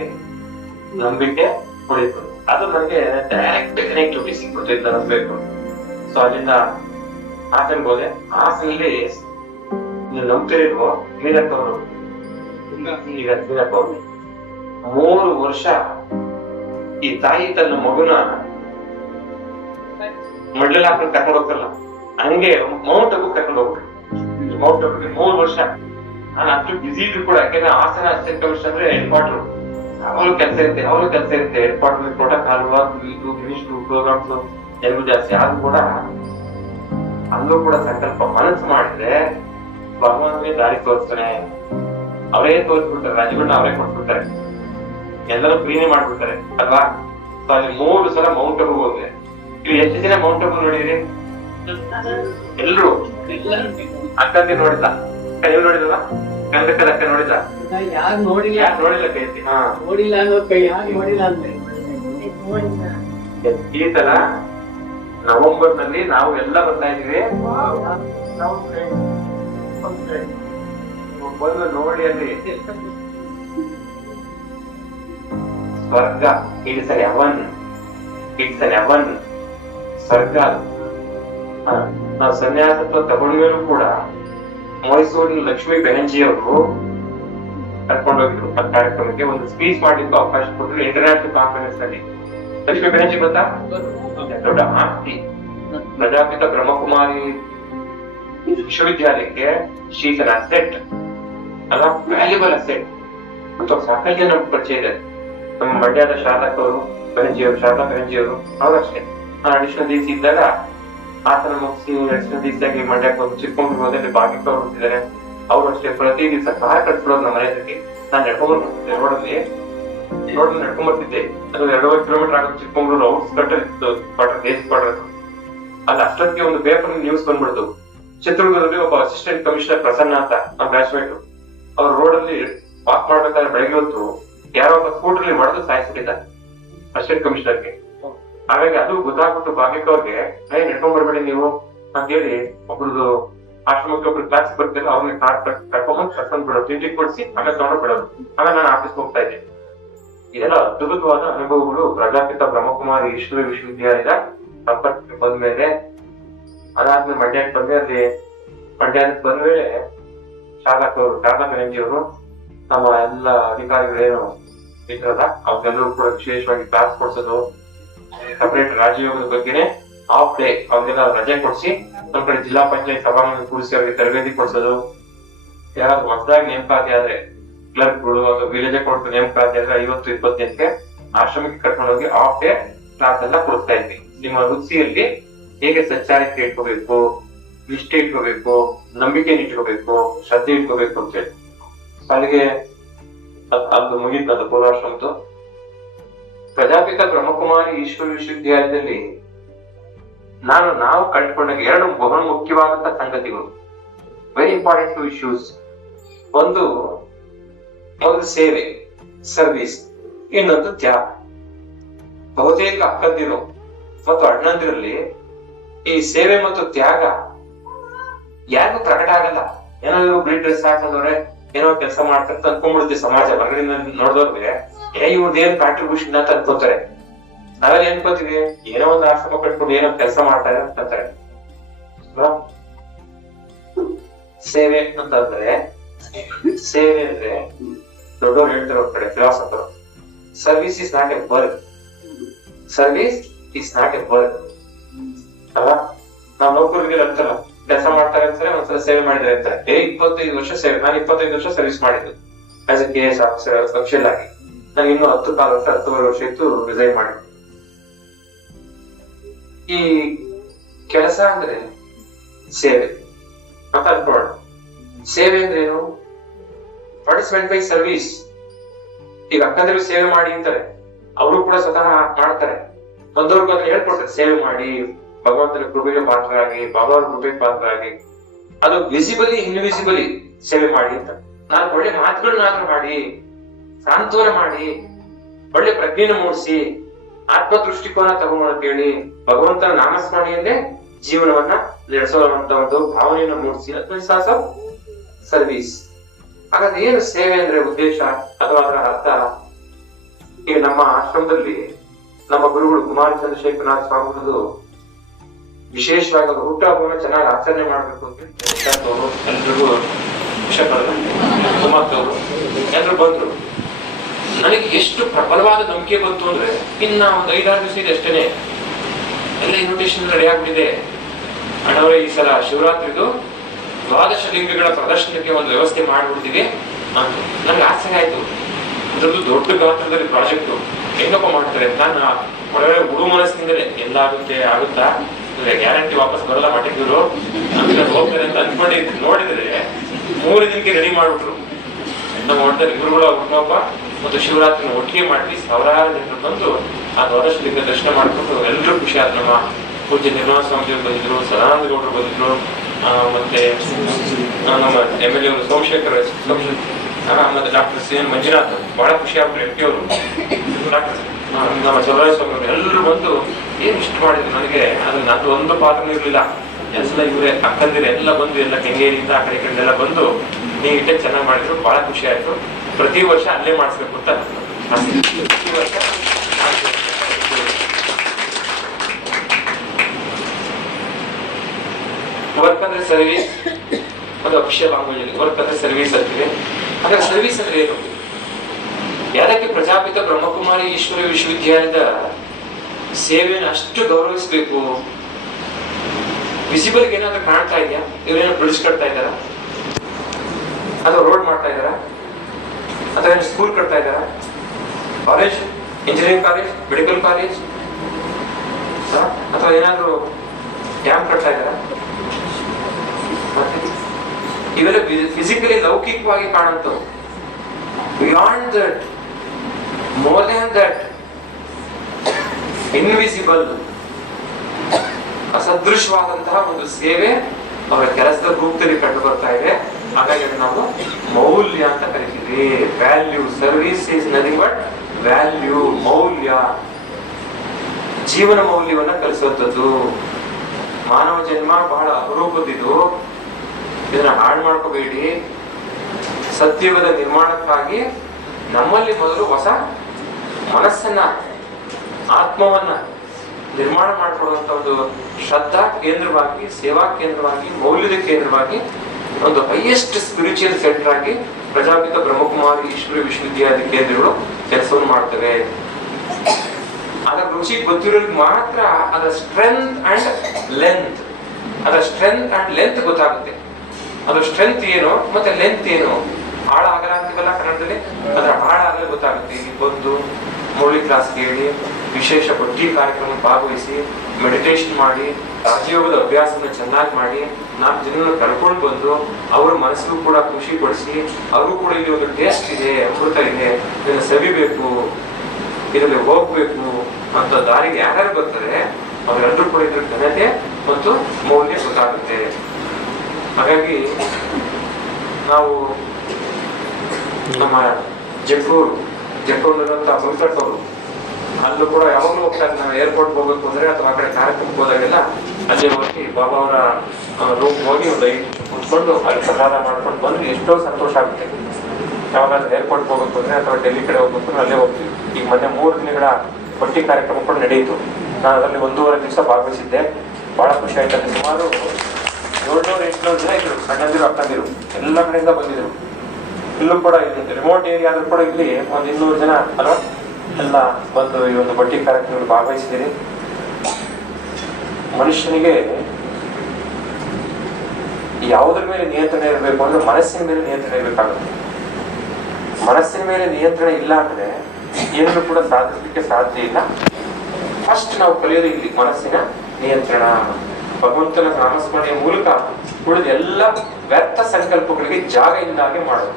ಉಳಿತು. ಅದು ನನಗೆ ಡೈರೆಕ್ಟ್ ಕನೆಕ್ಟಿವಿಟಿ ಸಿಕ್ಬಿಟ್ಟಿದ್ದು ಅನ್ಬೇಕು. ಸೊ ಅಲ್ಲಿಂದ ಹಾಸನ್ಗೆ ಹೋದೆ. ಹಾಸನಲ್ಲಿ ನೀವು ನಂಬ್ತಿರಿಲ್ವೋ, ಮೀನಕ್ ಅವರು ಈಗ 3 ವರ್ಷ ಈ ತಾಯಿ ತನ್ನ ಮಗುನ ಮಡ್ಲಲ್ಲಿ ಹಾಕೊಂಡು ಕರ್ಕೊಂಡು ಹೋಗ್ತಾರಲ್ಲ, ಹಂಗೆ ಮೌಂಟ್ ಅಬು ಕರ್ಕೊಂಡು ಹೋಗ್ಬೇಕು. ಮೌಂಟ್ ಅಬುಗೆ 3 ವರ್ಷ ನಾನು ಅಷ್ಟು ಬಿಸಿ ಇದ್ರು ಕೂಡ, ಯಾಕೆಂದ್ರೆ Hassan assistant commissioner head quarter, ಯಾವಾಗಲೂ ಕೆಲಸ ಇರುತ್ತೆ ಹೆಡ್ ಕ್ವಾರ್ಟರ್, ಪ್ರೋಟೋಕಾಲ್ ಇದು ಮಿನಿಸ್ಟ್ರು ಪ್ರೋಗ್ರಾಮ್ಸ್ ಎಲ್ಲೂ ಜಾಸ್ತಿ. ಆದ್ರೂ ಕೂಡ ಅಲ್ಲೂ ಕೂಡ ಸಂಕಲ್ಪ ಮನಸ್ಸು ಮಾಡಿದ್ರೆ ಭಗವಂತನೇ ದಾರಿ ತೋರಿಸ್ತಾನೆ. ಅವರೇ ತೋರಿಸ್ಬಿಡ್ತಾರೆ, ರಾಜ್ಯಗಳನ್ನ ಅವರೇ ಕೊಟ್ಬಿಡ್ತಾರೆ, ಎಲ್ಲರೂ ಫ್ರೀನೇ ಮಾಡ್ಬಿಡ್ತಾರೆ ಅಲ್ವಾ. ಸೊ ಅಲ್ಲಿ 3 ಸಲ ಮೌಂಟ್ ಅಬು ಹೋದ್ರೆ, ಇಲ್ಲಿ ಎಷ್ಟು ಜನ ಮೌಂಟ್ ಅಬು ನೋಡಿದ್ರಿ? ಎಲ್ರು ಅಕ್ಕಂದಿ ನೋಡಿಲ್ಲ? ನೀವು ನೋಡಿಲ್ವಾ? ಕಂದಕ್ಕದ ಅಕ್ಕ ನೋಡಿಲ್ಲ? ಯಾರು ನೋಡಿಲ್ಲ, ನೋಡಿಲ್ಲ ಕೈ ಎತ್ತಿ. ಹಾ, ನೋಡಿಲ್ಲ ಅನ್ನೋಕೆ ಯಾರು ನೋಡಿಲ್ಲ ಅಂದ್ರೆ ಈ ತರ ನವೆಂಬರ್ ನಲ್ಲಿ ನಾವು ಎಲ್ಲ ಬರ್ತಾ ಇದೀವಿ. ಬಂದು ನೋಡಿ ಅಲ್ಲಿ ಸ್ವರ್ಗ, ಇಟ್ಸ್ ಅನ್ ಹೆವನ್, ಸ್ವರ್ಗ. ನಾವು ಸನ್ಯಾಸತ್ವ ತಗೊಂಡ್ಮೇಲೂ ಕೂಡ ಮೈಸೂರಿನ ಲಕ್ಷ್ಮೀ ಬೆನರ್ಜಿ ಅವರು ಕರ್ಕೊಂಡೋಗಿದ್ರು ಆ ಕಾರ್ಯಕ್ರಮಕ್ಕೆ. ಒಂದು ಸ್ಪೀಚ್ ಮಾಡ್ಲಿಕ್ಕೆ ಅವಕಾಶ ಕೊಟ್ಟರು ಇಂಟರ್ನ್ಯಾಷನಲ್ ಕಾನ್ಫರೆನ್ಸ್ ನಲ್ಲಿ. ಲಕ್ಷ್ಮೀ ಬೆನರ್ಜಿ ಗೊತ್ತಾ? ದೊಡ್ಡ ಆಸ್ತಿ. ಪ್ರಜಾಪಿತ ಬ್ರಹ್ಮಕುಮಾರಿ ವಿಶ್ವವಿದ್ಯಾಲಯಕ್ಕೆ ಶೀಸ್ ಅನ್ ಅಸೆಟ್ ಅಲ್ಲ, ವ್ಯಾಲ್ಯೂಬಲ್ ಅಸೆಟ್. ಮತ್ತು ಸಾಕಷ್ಟು ಜನ ನಮ್ಗೆ ಪರಿಚಯ ಇದೆ. ನಮ್ಮ ಮಂಡ್ಯದ ಶಾರದಾ ಬೆನರ್ಜಿ ಅವರು ಅವರಷ್ಟೇ. ನಾನು ಅಡಿಷನಲ್ ಡಿ ಸಿ ಇದ್ದಾಗ ಆತನ ಮುಗಿಸಿ ಅಡಿಷನಲ್ ಡಿ ಸಿ ಆಗಿ ಮಂಡ್ಯಕ್ಕೆ ಬಂದು ಚಿಕ್ಕಮಗಳೂರು ಹೋದಲ್ಲಿ ಭಾಗ್ಯಕ್ಕೆ ಅವರು ಹೋಗ್ತಿದ್ದಾರೆ. ಅವರು ಅಷ್ಟೇ ಪ್ರತಿ ದಿವಸ ಕಾರ್ ಕಟ್ಬಿಡೋದು ನಮ್ಮ ಮನೆಯದಕ್ಕೆ. ನಾನು ನಡ್ಕೊಂಡ್ಬರ್ತಿದ್ದೆ, ರೋಡಲ್ಲಿ ನಡ್ಕೊಂಡ್ಬರ್ತಿದ್ದೆ. ಅದು 2.5 ಕಿಲೋಮೀಟರ್ ಆಗೋದು ಚಿಕ್ಕಮಗಳೂರು ಔಟ್ಸ್ಕರ್ಟ್ ದೇಶ ಕೊಡೋದು. ಅಲ್ಲಿ ಅಷ್ಟೊತ್ತಿಗೆ ಒಂದು ಪೇಪರ್ ನ್ಯೂಸ್ ಬಂದ್ಬಿಡ್ತು, ಚಿತ್ರದುರ್ಗದಲ್ಲಿ ಒಬ್ಬ ಅಸಿಸ್ಟೆಂಟ್ ಕಮಿಷನರ್ ಪ್ರಸನ್ನ ಅಂತ ನಮ್ಮ ಬ್ಯಾಚ್ಮೇಟ್, ಅವ್ರು ರೋಡಲ್ಲಿ ವಾಕ್ ಮಾಡ್ಬೇಕಾದ್ರೆ ಬೆಳಗ್ಗೆ ಹೊತ್ತು ಯಾರೋ ಒಬ್ಬ ಸ್ಕೂಟರ್ಲಿ ಹೊಡೆದು ಸಾಯಿಸ್ಬಿಟ್ಟಿದ್ದಾರೆ ಅಸಿಸ್ಟೆಂಟ್ ಕಮಿಷನರ್ಗೆ. ಹಾಗಾಗಿ ಅದು ಗೊತ್ತಾಗ್ಬಿಟ್ಟು ಭಾಗ್ಯಕ್ಕೆ ಅವ್ರಿಗೆ ನಡ್ಕೊಂಡ್ ಬರ್ಬೇಡಿ ನೀವು ಅಂತ ಹೇಳಿ ಒಬ್ರದ್ದು ಆಶ್ರಮಕ್ಕೆ ಒಬ್ರು ಕ್ಲಾಸ್ ಬರ್ತಿಲ್ಲ, ಅವ್ರನ್ನ ಕಾರ್ ಕರ್ಕೊಂಡ್ಬಂದು ಕರ್ಕೊಂಡ್ ಬಿಡೋದು, ತಿಂಡಿ ಕೊಡಿಸಿ ಆಮೇಲೆ ತಗೊಂಡು ಬಿಡೋದು. ಆಮೇಲೆ ನಾನು ಆಫೀಸ್ ಹೋಗ್ತಾ ಇದ್ದೆ. ಇದೆಲ್ಲ ಅದ್ಭುತವಾದ ಅನುಭವಗಳು ಪ್ರಜಾಪಿತ ಬ್ರಹ್ಮಕುಮಾರಿ ಈಶ್ವರ ವಿಶ್ವವಿದ್ಯಾಲಯದ ಸಂಪರ್ಕಕ್ಕೆ ಬಂದ ಮೇಲೆ. ಅದಾದ್ಮೇಲೆ ಮಂಡ್ಯಕ್ಕೆ ಬಂದೆ. ಅಲ್ಲಿ ಮಂಡ್ಯಕ್ಕೆ ಬಂದ ವೇಳೆ ಶಾರದಾ ಬೆನರ್ಜಿ ಅವರು ನಮ್ಮ ಎಲ್ಲ ಅಧಿಕಾರಿಗಳೇನು ಇದ್ರಲ್ಲ ಅವ್ರಿಗೆಲ್ಲರೂ ಕೂಡ ವಿಶೇಷವಾಗಿ ಕ್ಲಾಸ್ ಕೊಡ್ಸೋದು, ಸಪರೇಟ್ ರಾಜಯೋಗದ ಬಗ್ಗೆನೆ ಹಾಫ್ ಡೇ ಅವ್ರಿಗೆಲ್ಲ ರಜೆ ಕೊಡಿಸಿ ನಮ್ಮ ಕಡೆ ಜಿಲ್ಲಾ ಪಂಚಾಯತ್ ಸಭಾಂಗಣ ಕೂರಿಸಿ ಅವ್ರಿಗೆ ತರಬೇತಿ ಕೊಡ್ಸೋದು. ಯಾರು ಹೊಸದಾಗಿ ನೇಮಕಾತಿ ಆದ್ರೆ ಕ್ಲರ್ಕ್ಗಳು ಅಥವಾ ವಿಲೇಜ್ ಅಕೌಂಟ್ ನೇಮಕಾತಿ ಆದ್ರೆ 50-20 ಜನಕ್ಕೆ ಆಶ್ರಮಕ್ಕೆ ಕರ್ಕೊಂಡು ಹೋಗಿ ಹಾಫ್ ಡೇ ಕ್ಲಾಸ್ ಎಲ್ಲ ಕೊಡಿಸ್ತಾ ಇದ್ವಿ. ನಿಮ್ಮ ವೃತ್ತಿಯಲ್ಲಿ ಹೇಗೆ ಸಚ್ಚಾರಿತ್ಯ ಇಟ್ಕೋಬೇಕು, ನಿಷ್ಠೆ ಇಟ್ಕೋಬೇಕು, ನಂಬಿಕೆ ಇಟ್ಕೋಬೇಕು, ಶ್ರದ್ಧೆ ಇಟ್ಕೋಬೇಕು ಅಂತ ಹೇಳಿ ಅಲ್ಲಿಗೆ ಅದು ಮುಗಿತದ ಪೂರ್ವಾಶ್ರಮದ್ದು. ಪ್ರಜಾಪಿತ ಬ್ರಹ್ಮಕುಮಾರಿ ಈಶ್ವರ ವಿಶ್ವವಿದ್ಯಾಲಯದಲ್ಲಿ ನಾವು ಕಂಡುಕೊಂಡಾಗ 2 ಬಹಳ ಮುಖ್ಯವಾದಂತಹ ಸಂಗತಿಗಳು, ವೆರಿ ಇಂಪಾರ್ಟೆಂಟ್ ಟು ಇಶ್ಯೂಸ್. ಒಂದು ಸೇವೆ, ಸರ್ವಿಸ್, ಇನ್ನೊಂದು ತ್ಯಾಗ. ಬಹುತೇಕ ಅಕ್ಕಂದಿರು ಮತ್ತು ಅಣ್ಣಂದಿರಲ್ಲಿ ಈ ಸೇವೆ ಮತ್ತು ತ್ಯಾಗ ಯಾರಿಗೂ ಪ್ರಕಟ ಆಗಲ್ಲ. ಏನಾದ್ರು ಬ್ಲಡ್ ಡ್ರೆಸ್ ಹಾಕಿದವ್ರೆ ಏನೋ ಕೆಲಸ ಮಾಡ್ತಾರೆ ಅನ್ಕೊಂಡ್ಬಿಡುತ್ತೆ ಸಮಾಜ. ಹೊರಗಡೆಯಿಂದ ನೋಡಿದವ್ರಿಗೆ ಇವ್ರದ್ದೇನ್ ಕಾಂಟ್ರಿಬ್ಯೂಷನ್ ಅಂತ ಅನ್ಕೋತಾರೆ. ನಾವೆಲ್ಲ ಏನ್ಕೋತೀವಿ, ಏನೋ ಒಂದು ಆಶ್ರಮ ಕಟ್ಕೊಂಡು ಏನೋ ಕೆಲಸ ಮಾಡ್ತಾರೆ ಅಂತಾರೆ. ಸೇವೆ ಅಂತಂದ್ರೆ, ಸೇವೆ ಅಂದ್ರೆ ದೊಡ್ಡವ್ರು ಹೇಳ್ತಾರೆ ಒಂದ್ ಕಡೆ philosopher, service is not A work, service is not A work ಅಲ್ಲ. ನಾವ್ ನೌಕರಿಗೆ ಅಂತಾರ ಕೆಲಸ ಮಾಡ್ತಾರೆ ಅಂತಾರೆ, ಒಂದ್ಸಲ ಸೇವೆ ಮಾಡಿದ್ರೆ ಅಂತಾರೆ. 25 ವರ್ಷ ಸೇವೆ. ನಾನು 25 ವರ್ಷ ಸರ್ವಿಸ್ ಮಾಡಿದ್ದು as A KS officer official ಆಗಿ. ನನಗೆ ಇನ್ನು 10-12 ವರ್ಷ ಇತ್ತು ರಿಸೈನ್ ಮಾಡಿ. ಈ ಕೆಲಸ ಅಂದ್ರೆ ಸೇವೆ ಅಂತ ಅನ್ಕೊಳ್ಳೋಣ. ಸೇವೆ ಅಂದ್ರೆ ಏನು? What is meant by service? ಈಗ ಅಕ್ಕಂದಿರು ಸೇವೆ ಮಾಡಿ ಅಂತಾರೆ, ಅವರು ಕೂಡ ಸ್ವತಃ ಮಾಡ್ತಾರೆ. ಬಂದವ್ರಿಗೂ ಅದನ್ನ ಹೇಳ್ಕೊಡ್ತಾರೆ, ಸೇವೆ ಮಾಡಿ ಭಗವಂತನ ಕೃಪೆಗೆ ಪಾತ್ರರಾಗಿ, ಭಗವಂತ ಕೃಪೆಗೆ ಪಾತ್ರರಾಗಿ. ಅದು ವಿಸಿಬಲಿ ಇನ್ವಿಸಿಬಲಿ ಸೇವೆ ಮಾಡಿ ಅಂತ. ನಾನು ಒಳ್ಳೆ ಮಾತುಗಳನ್ನಾದ್ರೂ ಮಾಡಿ, ಸಾಂತ್ವನ ಮಾಡಿ, ಒಳ್ಳೆ ಪ್ರಜ್ಞೆನ ಮೂಡಿಸಿ, ಆತ್ಮ ದೃಷ್ಟಿಕೋನ ತಗೊಂಡು ಹೇಳಿ ಭಗವಂತನ ನಾಮಸ್ಮರಣೆಯಲ್ಲೇ ಜೀವನವನ್ನ ನಡೆಸೋವಂತ ಒಂದು ಭಾವನೆಯನ್ನು ಮೂಡಿಸಿ ಅದು ಸರ್ವಿಸ್. ಹಾಗಾದ್ರೆ ಏನು ಸೇವೆ ಅಂದ್ರೆ ಉದ್ದೇಶ ಅಥವಾ ಅದರ ಅರ್ಥ? ಈಗ ನಮ್ಮ ಆಶ್ರಮದಲ್ಲಿ ನಮ್ಮ ಗುರುಗಳು ಕುಮಾರ ಚಂದ್ರಶೇಖರನಾಥ ಸ್ವಾಮಿಗಳು ವಿಶೇಷವಾಗಿ ಹುಟ್ಟು ಹಬ್ಬವನ್ನು ಚೆನ್ನಾಗಿ ಆಚರಣೆ ಮಾಡ್ಬೇಕು ಅಂತ ಎಲ್ರಿಗೂ ಕುಮಾರ್ತವರು ಎಲ್ರು ಬಂದ್ರು. ನನಗೆ ಎಷ್ಟು ಪ್ರಬಲವಾದ ನಂಬಿಕೆ ಬಂತು ಅಂದ್ರೆ, ಇನ್ನ ಒಂದು 5-6 ದಿವಸ ಇದೆ ಅಷ್ಟೇನೆ ಎಲ್ಲ ಇನ್ವಿಟೇಷನ್ ರೆಡಿ ಆಗ್ಬಿಟ್ಟಿದೆ. ಅಣ್ಣವರೇ ಈ ಸಲ ಶಿವರಾತ್ರಿದು 12 ಲಿಂಗಗಳ ಪ್ರದರ್ಶನಕ್ಕೆ ಒಂದು ವ್ಯವಸ್ಥೆ ಮಾಡ್ಬಿಡ್ತೀವಿ ಅಂತ. ನನ್ಗೆ ಆಸೆ ಆಯ್ತು. ಅದ್ರದ್ದು ದೊಡ್ಡ ಗಾತ್ರದಲ್ಲಿ ಪ್ರಾಜೆಕ್ಟ್ ಹೆಂಗಪ್ಪ ಮಾಡ್ತಾರೆ ಅಂತ ನಾನು ಒಳಗಡೆ ಹುಡು ಮನಸ್ಸಿನಿಂದಲೇ ಎಲ್ಲ ಆಗುತ್ತಾ ಗ್ಯಾರಂಟಿ ವಾಪಸ್ ಬರಲ್ಲ ಮಟ್ಟಿದ್ರು ಅಂತ ಹೋಗ್ತಾರೆ ಅಂತ ಅನ್ಕೊಂಡಿದ್ದು. ನೋಡಿದ್ರೆ 3 ದಿನಕ್ಕೆ ರೆಡಿ ಮಾಡ್ಬಿಟ್ರು. ನಮ್ಮ ಹೊಟ್ಟದಲ್ಲಿ ಗುರುಗಳ ಹುಟ್ಟುಹಬ್ಬ ಮತ್ತು ಶಿವರಾತ್ರಿನ ಒಟ್ಟಿಗೆ ಮಾಡಿ ಸಾವಿರಾರು ಜನರು ಬಂದು ಆ 12 ಲಿಂಗ ದರ್ಶನ ಮಾಡ್ಕೊಂಡು ಎಲ್ಲರೂ ಖುಷಿ ಆದ್ರು. ನಮ್ಮ ಪೂಜ್ಯ ನಿರ್ಮಲಾ ಸ್ವಾಮೀಜಿಯವರು ಬಂದಿದ್ರು, ಸದಾನಂದ ಗೌಡರು ಬಂದಿದ್ರು, ಮತ್ತೆ ನಮ್ಮ MLA ಅವರು ಸೋಮಶೇಖರ್, ಮತ್ತೆ ಡಾಕ್ಟರ್ CN ಮಂಜುನಾಥ್ ಬಹಳ ಖುಷಿ ಆಗ್ಬಿಟ್ರು. MP ಅವರು, ಡಾಕ್ಟರ್ ನಮ್ಮ ಚಲರಾಯ ಸ್ವಾಮಿ ಅವರು ಎಲ್ಲರೂ ಬಂದು ಏನ್ ಇಷ್ಟ ಮಾಡಿದ್ರು. ನನಗೆ ಅದು ನಂದು ಒಂದು ಪಾತ್ರನೂ ಇರ್ಲಿಲ್ಲ. ಎಲ್ಲ ಇವರೇ ಅಕ್ಕಂದಿರ ಎಲ್ಲ ಬಂದು ಎಲ್ಲ ಕೆಂಗೇರಿಯಿಂದ ಆ ಕಡೆ ಕಡೆಲ್ಲ ಬಂದು ನೀಟೇ ಚೆನ್ನಾಗಿ ಮಾಡಿದ್ರು. ಬಹಳ ಖುಷಿ ಆಯ್ತು. ಪ್ರತಿ ವರ್ಷ ಅಲ್ಲೇ ಮಾಡಿಸ್ಬೇಕು ಅಂತ ಪ್ರತಿ ವರ್ಷ ವರ್ಕ್ ಅಂದ್ರೆ ಸರ್ವಿಸ್, ಒಂದು ಅಫಿಷಿಯಲ್ ಲ್ಯಾಂಗ್ವೇಜ್ ಅಲ್ಲಿ ವರ್ಕ್ ಅಂದ್ರೆ ಸರ್ವಿಸ್ ಅಂತಿದೆ. ಹಾಗಾದ್ರೆ ಸರ್ವಿಸ್ ಅಂದ್ರೆ ಏನು? ಯಾದಕ್ಕೆ ಪ್ರಜಾಪಿತ ಬ್ರಹ್ಮಕುಮಾರಿ ಈಶ್ವರ ವಿಶ್ವವಿದ್ಯಾಲಯದ ಸೇವೆಯನ್ನು ಅಷ್ಟು ಗೌರವಿಸಬೇಕು? ವಿಸಿಬಲ್ ಏನಾದ್ರೂ ಕಾಣ್ತಾ ಇದೆಯಾ? ಇವರೇನೋ ಬ್ರಿಡ್ಜ್ ಕಟ್ತಾ ಇದ್ದಾರ, ಅಥವಾ ರೋಡ್ ಮಾಡ್ತಾ ಇದ್ದಾರ, ಅಥವಾ ಏನು ಸ್ಕೂಲ್ ಕಟ್ತಾ ಇದ್ದಾರ, college, engineering college, medical college, ಅಥವಾ ಏನಾದ್ರು ಡ್ಯಾಮ್ ಕಟ್ತಾ ಇದ್ದಾರ? ಇವೆಲ್ಲ ಫಿಸಿಕಲಿ ಲೌಕಿಕವಾಗಿ ಕಾಣುತ್ತವು. Beyond that, more than that, invisible, ಅಸದೃಶವಾದಂತಹ ಒಂದು ಸೇವೆ ಅವರ ಕೆಲಸದ ರೂಪದಲ್ಲಿ ಕಂಡು ಬರ್ತಾ ಇದೆ. ಹಾಗಾಗಿ ನಾವು ಮೌಲ್ಯ ಅಂತ ಕರಿತೀವಿ. Value. Service is nothing but value, ಮೌಲ್ಯ, ಜೀವನ ಮೌಲ್ಯವನ್ನ ಕಲಿಸುವಂಥದ್ದು. ಮಾನವ ಜನ್ಮ ಬಹಳ ಅಪರೂಪದಿದು. ಇದನ್ನ ಹಾಳು ಮಾಡ್ಕೋಬೇಡಿ. ಸತ್ಯುಗದ ನಿರ್ಮಾಣಕ್ಕಾಗಿ ನಮ್ಮಲ್ಲಿ ಮೊದಲು ಹೊಸ ಮನಸ್ಸನ್ನ, ಆತ್ಮವನ್ನ ನಿರ್ಮಾಣ ಮಾಡಿಕೊಡುವಂತ ಒಂದು ಶ್ರದ್ಧಾ ಕೇಂದ್ರವಾಗಿ, ಸೇವಾ ಕೇಂದ್ರವಾಗಿ, ಮೌಲ್ಯದ ಕೇಂದ್ರವಾಗಿ, ಒಂದು ಹೈಯೆಸ್ಟ್ ಸ್ಪಿರಿಚುವಲ್ ಸೆಂಟರ್ ಆಗಿ ಪ್ರಜಾಪಿತ ಬ್ರಹ್ಮಕುಮಾರಿ ಈಶ್ವರ ವಿಶ್ವವಿದ್ಯಾಲಯ ಕೇಂದ್ರಗಳು ಕೆಲಸವನ್ನು ಮಾಡ್ತವೆ. ಅದರ ರುಚಿ ಗೊತ್ತಿರೋರಿಗೆ ಮಾತ್ರ ಅದರ ಸ್ಟ್ರೆಂತ್ ಅಂಡ್ ಲೆಂತ್, ಅದರ ಸ್ಟ್ರೆಂತ್ ಅಂಡ್ ಲೆಂತ್ ಗೊತ್ತಾಗುತ್ತೆ. ಅದ್ರ ಸ್ಟ್ರೆಂತ್ ಏನು ಮತ್ತೆ ಲೆಂತ್ ಏನು, ಆಳ ಆಗಲ್ಲ ಅಂತೀವಲ್ಲ ಕನ್ನಡದಲ್ಲಿ, ಅದರ ಆಳ ಆಗಲೇ ಗೊತ್ತಾಗುತ್ತೆ. ಇಲ್ಲಿ ಬಂದು ಮೌಳಿ ಕ್ಲಾಸ್ ಕೇಳಿ, ವಿಶೇಷ ಬಡ್ಡಿ ಕಾರ್ಯಕ್ರಮ ಭಾಗವಹಿಸಿ, ಮೆಡಿಟೇಷನ್ ಮಾಡಿ, ರಾಜಯೋಗದ ಅಭ್ಯಾಸನ ಚೆನ್ನಾಗಿ ಮಾಡಿ, 4 ಜನರನ್ನು ಕರ್ಕೊಂಡು ಬಂದು ಅವ್ರ ಮನಸ್ಸಿಗೂ ಕೂಡ ಖುಷಿ ಪಡಿಸಿ, ಅವರು ಕೂಡ ಇಲ್ಲಿ ಒಂದು ಟೇಸ್ಟ್ ಇದೆ, ಅಮೃತ ಇದೆ, ಇದನ್ನು ಸವಿಬೇಕು, ಇದರಲ್ಲಿ ಹೋಗ್ಬೇಕು ಅಂತ ದಾರಿಗೆ ಯಾರ್ಯಾರು ಬರ್ತಾರೆ ಅವರೆಲ್ಲರೂ ಕೂಡ ಇದ್ರ ಘನತೆ ಮತ್ತು ಮೌಲ್ಯ ಗೊತ್ತಾಗುತ್ತೆ. ಹಾಗಾಗಿ ನಾವು ನಮ್ಮ ಜಕ್ಕೂರಿರುವಂತ ವೆಂಕಟ್ ಅವರು ಅಲ್ಲೂ ಕೂಡ ಯಾವಾಗಲೂ ಹೋಗ್ತಾರೆ. ನಾವು ಏರ್ಪೋರ್ಟ್ ಹೋಗ್ಬೇಕು ಅಂದ್ರೆ ಅಥವಾ ಆ ಕಡೆ ಕಾರ್ಯಕ್ರಮಕ್ಕೆ ಹೋದಾಗೆಲ್ಲ ಅಲ್ಲೇ ಹೋಗಿ ಬಾಬಾ ಅವರ ರೂಮ್ ಹೋಗಿ ಒಂದು 5 ನಿಮಿಷ ಕೂತ್ಕೊಂಡು ಅಲ್ಲಿ ಪ್ರಸಾದ ಮಾಡ್ಕೊಂಡು ಬಂದ್ರೆ ಎಷ್ಟೋ ಸಂತೋಷ ಆಗುತ್ತೆ. ಯಾವಾಗಾದ್ರೂ ಏರ್ಪೋರ್ಟ್ ಹೋಗ್ಬೇಕು ಅಂದ್ರೆ ಅಥವಾ ಡೆಲ್ಲಿ ಕಡೆ ಹೋಗ್ಬೇಕು ಅಂದ್ರೆ ಅಲ್ಲೇ ಹೋಗ್ತೀವಿ. ಈಗ ಮೊನ್ನೆ 3 ದಿನಗಳ ಪಟ್ಟಿ ಕಾರ್ಯಕ್ರಮ ಕೂಡ ನಡೆಯಿತು. ನಾನು ಅದರಲ್ಲಿ 1.5 ದಿವಸ ಭಾಗವಹಿಸಿದ್ದೆ. ಬಹಳ ಖುಷಿ ಆಯ್ತು. ಅಲ್ಲಿ ಸುಮಾರು 700-800 ಜನ ಇದ್ರು, ಸಣ್ಣಂದಿರು ಅಕ್ಕಂದಿರು ಎಲ್ಲ ಕಡೆಯಿಂದ ಬಂದಿದ್ರು. ಇಲ್ಲೂ ಕೂಡ ಇಲ್ಲಿ ರಿಮೋಟ್ ಏರಿಯಾ ಆದ್ರೂ ಕೂಡ ಇಲ್ಲಿ ಒಂದು 200 ಜನ ಅಲ್ವಾ ಎಲ್ಲ ಬಂದು ಈ ಒಂದು ಬಡ್ಡಿ ಕಾರ್ಯಕ್ರಮದಲ್ಲಿ ಭಾಗವಹಿಸಿದ್ದೀರಿ. ಮನುಷ್ಯನಿಗೆ ಯಾವುದ್ರ ಮೇಲೆ ನಿಯಂತ್ರಣ ಇರಬೇಕು ಅಂದ್ರೆ ಮನಸ್ಸಿನ ಮೇಲೆ ನಿಯಂತ್ರಣ ಇರಬೇಕಾಗುತ್ತೆ. ಮನಸ್ಸಿನ ಮೇಲೆ ನಿಯಂತ್ರಣ ಇಲ್ಲ ಅಂದ್ರೆ ಏನನ್ನು ಕೂಡ ಸಾಧಿಸಲಿಕ್ಕೆ ಸಾಧ್ಯ ಇಲ್ಲ. ಫಸ್ಟ್ ನಾವು ಕಲಿಯೋದು ಇಲ್ಲಿ ಮನಸ್ಸಿನ ನಿಯಂತ್ರಣ. ಭಗವಂತನ ನಾಮಸ್ಮರಣೆಯ ಮೂಲಕ ಉಳಿದ ಎಲ್ಲ ವ್ಯರ್ಥ ಸಂಕಲ್ಪಗಳಿಗೆ ಜಾಗದಿಂದಾಗಿ ಮಾಡೋದು.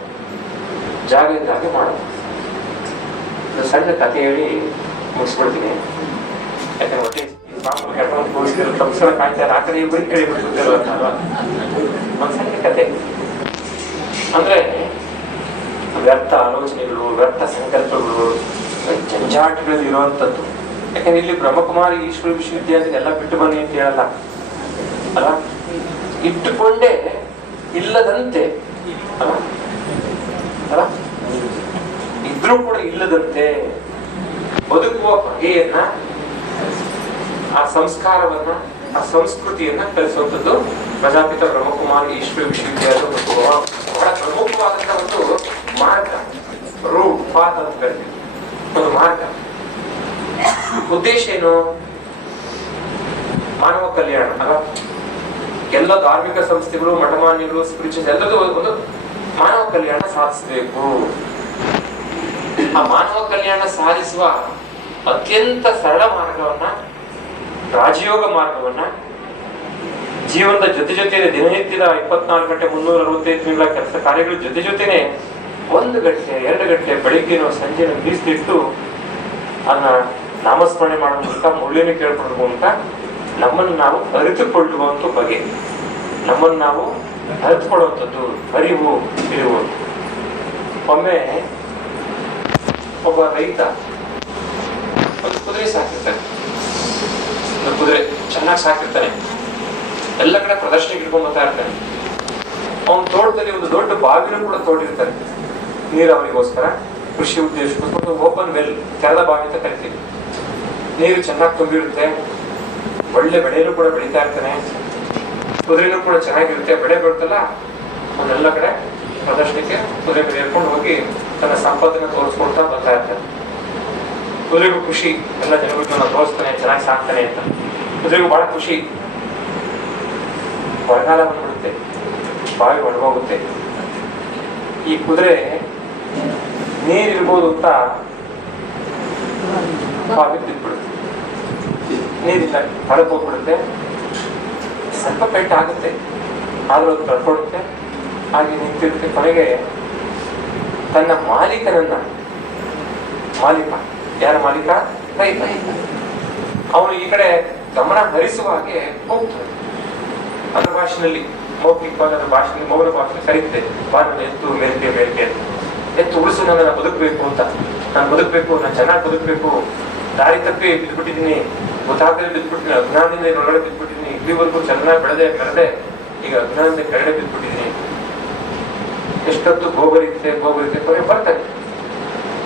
ಒಂದು ಸಣ್ಣ ಕಥೆ ಹೇಳಿ ಮುಗಿಸ್ಬಿಡ್ತೀನಿ. ಯಾಕಂದ್ರೆ ಒಟ್ಟೆ ತಪ್ಪಿಸೋ ಕಾಯ್ತಾರೆ ಆ ಕಡೆ ಇಬ್ಬರು ಕಡೆ ಬಿಡ್ತಿರ್ತಾರಲ್ವಾ. ಒಂದು ಸಣ್ಣ ಕಥೆ ಅಂದ್ರೆ ವ್ಯರ್ಥ ಆಲೋಚನೆಗಳು, ವ್ಯರ್ಥ ಸಂಕಲ್ಪಗಳು, ಜಂಜಾಟಗಳಲ್ಲಿ ಇರುವಂತದ್ದು. ಯಾಕಂದ್ರೆ ಇಲ್ಲಿ ಬ್ರಹ್ಮಕುಮಾರಿ ಈಶ್ವರ ವಿಶ್ವವಿದ್ಯಾಲಯ ಎಲ್ಲ ಬಿಟ್ಟು ಬನ್ನಿ ಅಂತ ಹೇಳಲ್ಲ ಅಲ್ಲ, ಇಟ್ಟುಕೊಂಡೇ ಇಲ್ಲದಂತೆ ಅಲ್ಲ, ಇದ್ರೂ ಕೂಡ ಇಲ್ಲದಂತೆ ಬದುಕುವ ಬಗೆಯನ್ನ, ಆ ಸಂಸ್ಕಾರವನ್ನ, ಆ ಸಂಸ್ಕೃತಿಯನ್ನ ಕಲಿಸುವಂಥದ್ದು ಪ್ರಜಾಪಿತ ಬ್ರಹ್ಮಕುಮಾರಿ ಈಶ್ವರ ವಿಶ್ವವಿದ್ಯಾಲಯ ಬಹಳ ಪ್ರಮುಖವಾದಂತಹ ಒಂದು ಮಾರ್ಗ, ರೂಟ್ ಪಾತ್ ಅಂತ ಕರಿತೀವಿ. ಒಂದು ಮಾರ್ಗ. ಉದ್ದೇಶ ಏನು? ಮಾನವ ಕಲ್ಯಾಣ ಅಲ್ಲ. ಎಲ್ಲ ಧಾರ್ಮಿಕ ಸಂಸ್ಥೆಗಳು, ಮಠಮಾನ್ಯಗಳು, ಸ್ಪಿರಿಚುವಲ್ ಎಲ್ಲದೂ ಒಂದು ಮಾನವ ಕಲ್ಯಾಣ ಸಾಧಿಸಬೇಕು. ಆ ಮಾನವ ಕಲ್ಯಾಣ ಸಾಧಿಸುವ ಅತ್ಯಂತ ಸರಳ ಮಾರ್ಗವನ್ನ, ರಾಜಯೋಗ ಮಾರ್ಗವನ್ನ ಜೀವನದ ಜೊತೆ ದಿನನಿತ್ಯದ 24 ಗಂಟೆ 365 ದಿನಗಳ ಕೆಲಸ ಕಾರ್ಯಗಳ ಜೊತೆನೆ 1 ಗಂಟೆ 2 ಗಂಟೆ ಬೆಳಿಗ್ಗೆನೋ ಸಂಜೆನೋ ಮೀಸಲಿಟ್ಟು ಅದನ್ನ ನಾಮಸ್ಮರಣೆ ಮಾಡೋ ಮೂಲಕ, ಮುಳ್ಳಿನ ಕೇಳ್ಕೊಳ್ಳೋ ಮೂಲಕ ನಮ್ಮನ್ನು ನಾವು ಅರಿತುಕೊಳ್ಳುವಂತ ಬಗೆ, ನಮ್ಮನ್ನು ನಾವು ಅರಿತುಕೊಳ್ಳುವಂಥದ್ದು ಅರಿವು ಇರುವು. ಒಮ್ಮೆ ಒಬ್ಬ ರೈತ ಒಂದು ಕುದುರೆ ಸಾಕಿರ್ತಾನೆ. ಒಂದು ಕುದುರೆ ಚೆನ್ನಾಗಿ ಸಾಕಿರ್ತಾನೆ, ಎಲ್ಲ ಕಡೆ ಪ್ರದರ್ಶನಕ್ಕೆ ಇಟ್ಕೊಂಡು ಬರ್ತಾ ಇರ್ತಾನೆ. ಅವನ ತೋಟದಲ್ಲಿ ಒಂದು ದೊಡ್ಡ ಬಾವಿನೂ ಕೂಡ ತೋಡಿರ್ತಾನೆ, ನೀರಾವರಿಗೋಸ್ಕರ, ಕೃಷಿ ಉದ್ದೇಶಕ್ಕೋಸ್ಕರ. ಓಪನ್ ವೆಲ್, ತೆರೆದ ಬಾವಿ ಅಂತ ಕರಿತೀವಿ. ನೀರು ಚೆನ್ನಾಗಿ ತುಂಬಿರುತ್ತೆ, ಒಳ್ಳೆ ಬೆಳೆನೂ ಕೂಡ ಬೆಳೀತಾ ಇರ್ತಾನೆ, ಕುದುರೆನೂ ಕೂಡ ಚೆನ್ನಾಗಿರುತ್ತೆ. ಬೆಳೆ ಬರುತ್ತಲ್ಲ, ಅವನ್ನೆಲ್ಲ ಕಡೆ ಪ್ರದರ್ಶನಕ್ಕೆ ಕುದುರೆ ಮೇಲೆ ಏರ್ಕೊಂಡು ಹೋಗಿ ತನ್ನ ಸಂಪತ್ತನ್ನು ತೋರಿಸ್ಕೊಳ್ತಾ ಬರ್ತಾ ಇರ್ತಾನೆ. ಕುದುರೆಗೂ ಖುಷಿ, ಎಲ್ಲ ಜನಗಳಿಗೂ ನಾವು ತೋರಿಸ್ತಾನೆ, ಚೆನ್ನಾಗಿ ಸಾಕ್ತಾನೆ ಅಂತ. ಕುದುರೆಗೂ ಬಹಳ ಖುಷಿ. ಬರಗಾಲ ಬಂದ್ಬಿಡುತ್ತೆ, ಬಾವಿ ಒಣಗೋಗುತ್ತೆ. ಈ ಕುದುರೆ ನೀರಿರ್ಬೋದು ಅಂತ ಬಾವಿ ಬಿದ್ಬಿಡುತ್ತೆ. ನೀರಿಲ್ಲ, ಹೊರಗೆ ಹೋಗ್ಬಿಡುತ್ತೆ. ಸ್ವಲ್ಪ ಪೆಟ್ಟು ಆಗುತ್ತೆ, ಆದ್ರೂ ಅದು ಕಳ್ಕೊಡುತ್ತೆ. ಹಾಗೆ ನಿಂತಿರುತ್ತೆ. ಕೊನೆಗೆ ತನ್ನ ಮಾಲೀಕನನ್ನ, ಮಾಲೀಕ ಯಾರ ಮಾಲೀಕ? ರೈತ. ಅವನು ಈ ಕಡೆ ಗಮನ ಹರಿಸುವ ಹಾಗೆ ಹೋಗ್ತಾನೆ. ಅದರ ಭಾಷೆಯಲ್ಲಿ, ಮೌಖಿಕವಾದ ಭಾಷೆಯಲ್ಲಿ, ಮೌನ ಭಾಷೆ ಕರೀತೆ, ಬಾರನ್ನು ಎತ್ತು ಮೇಲ್ಕೆ ಮೇಲ್ಕೆ ಅಂತ. ಎತ್ತು ಉಳಿಸು, ನನ್ನ ಬದುಕಬೇಕು ಅಂತ. ನಾನು ಬದುಕಬೇಕು, ನಾನು ಚೆನ್ನಾಗಿ ಬದುಕಬೇಕು. ದಾರಿ ತಪ್ಪಿ ಬಿದ್ದುಬಿಟ್ಟಿದ್ದೀನಿ, ಗೊತ್ತಾಗದೆ ಬಿದ್ದುಬಿಟ್ಟಿದ್ದೀನಿ, ಅಜ್ಞಾನದಿಂದ ಒಳಗಡೆ ಬಿದ್ದುಬಿಟ್ಟಿದ್ದೀನಿ. ಇಲ್ಲಿವರೆಗೂ ಚೆನ್ನಾಗಿ ಬೆಳೆದೆ ಮೆರೆದೆ, ಈಗ ಅಜ್ಞಾನದಿಂದ ಕೆಳಗಡೆ ಬಿದ್ದುಬಿಟ್ಟಿದ್ದೀನಿ. ಎಷ್ಟೊತ್ತು ಗೋಬರಿತೆ ಕೊನೆ ಬರ್ತಾನೆ.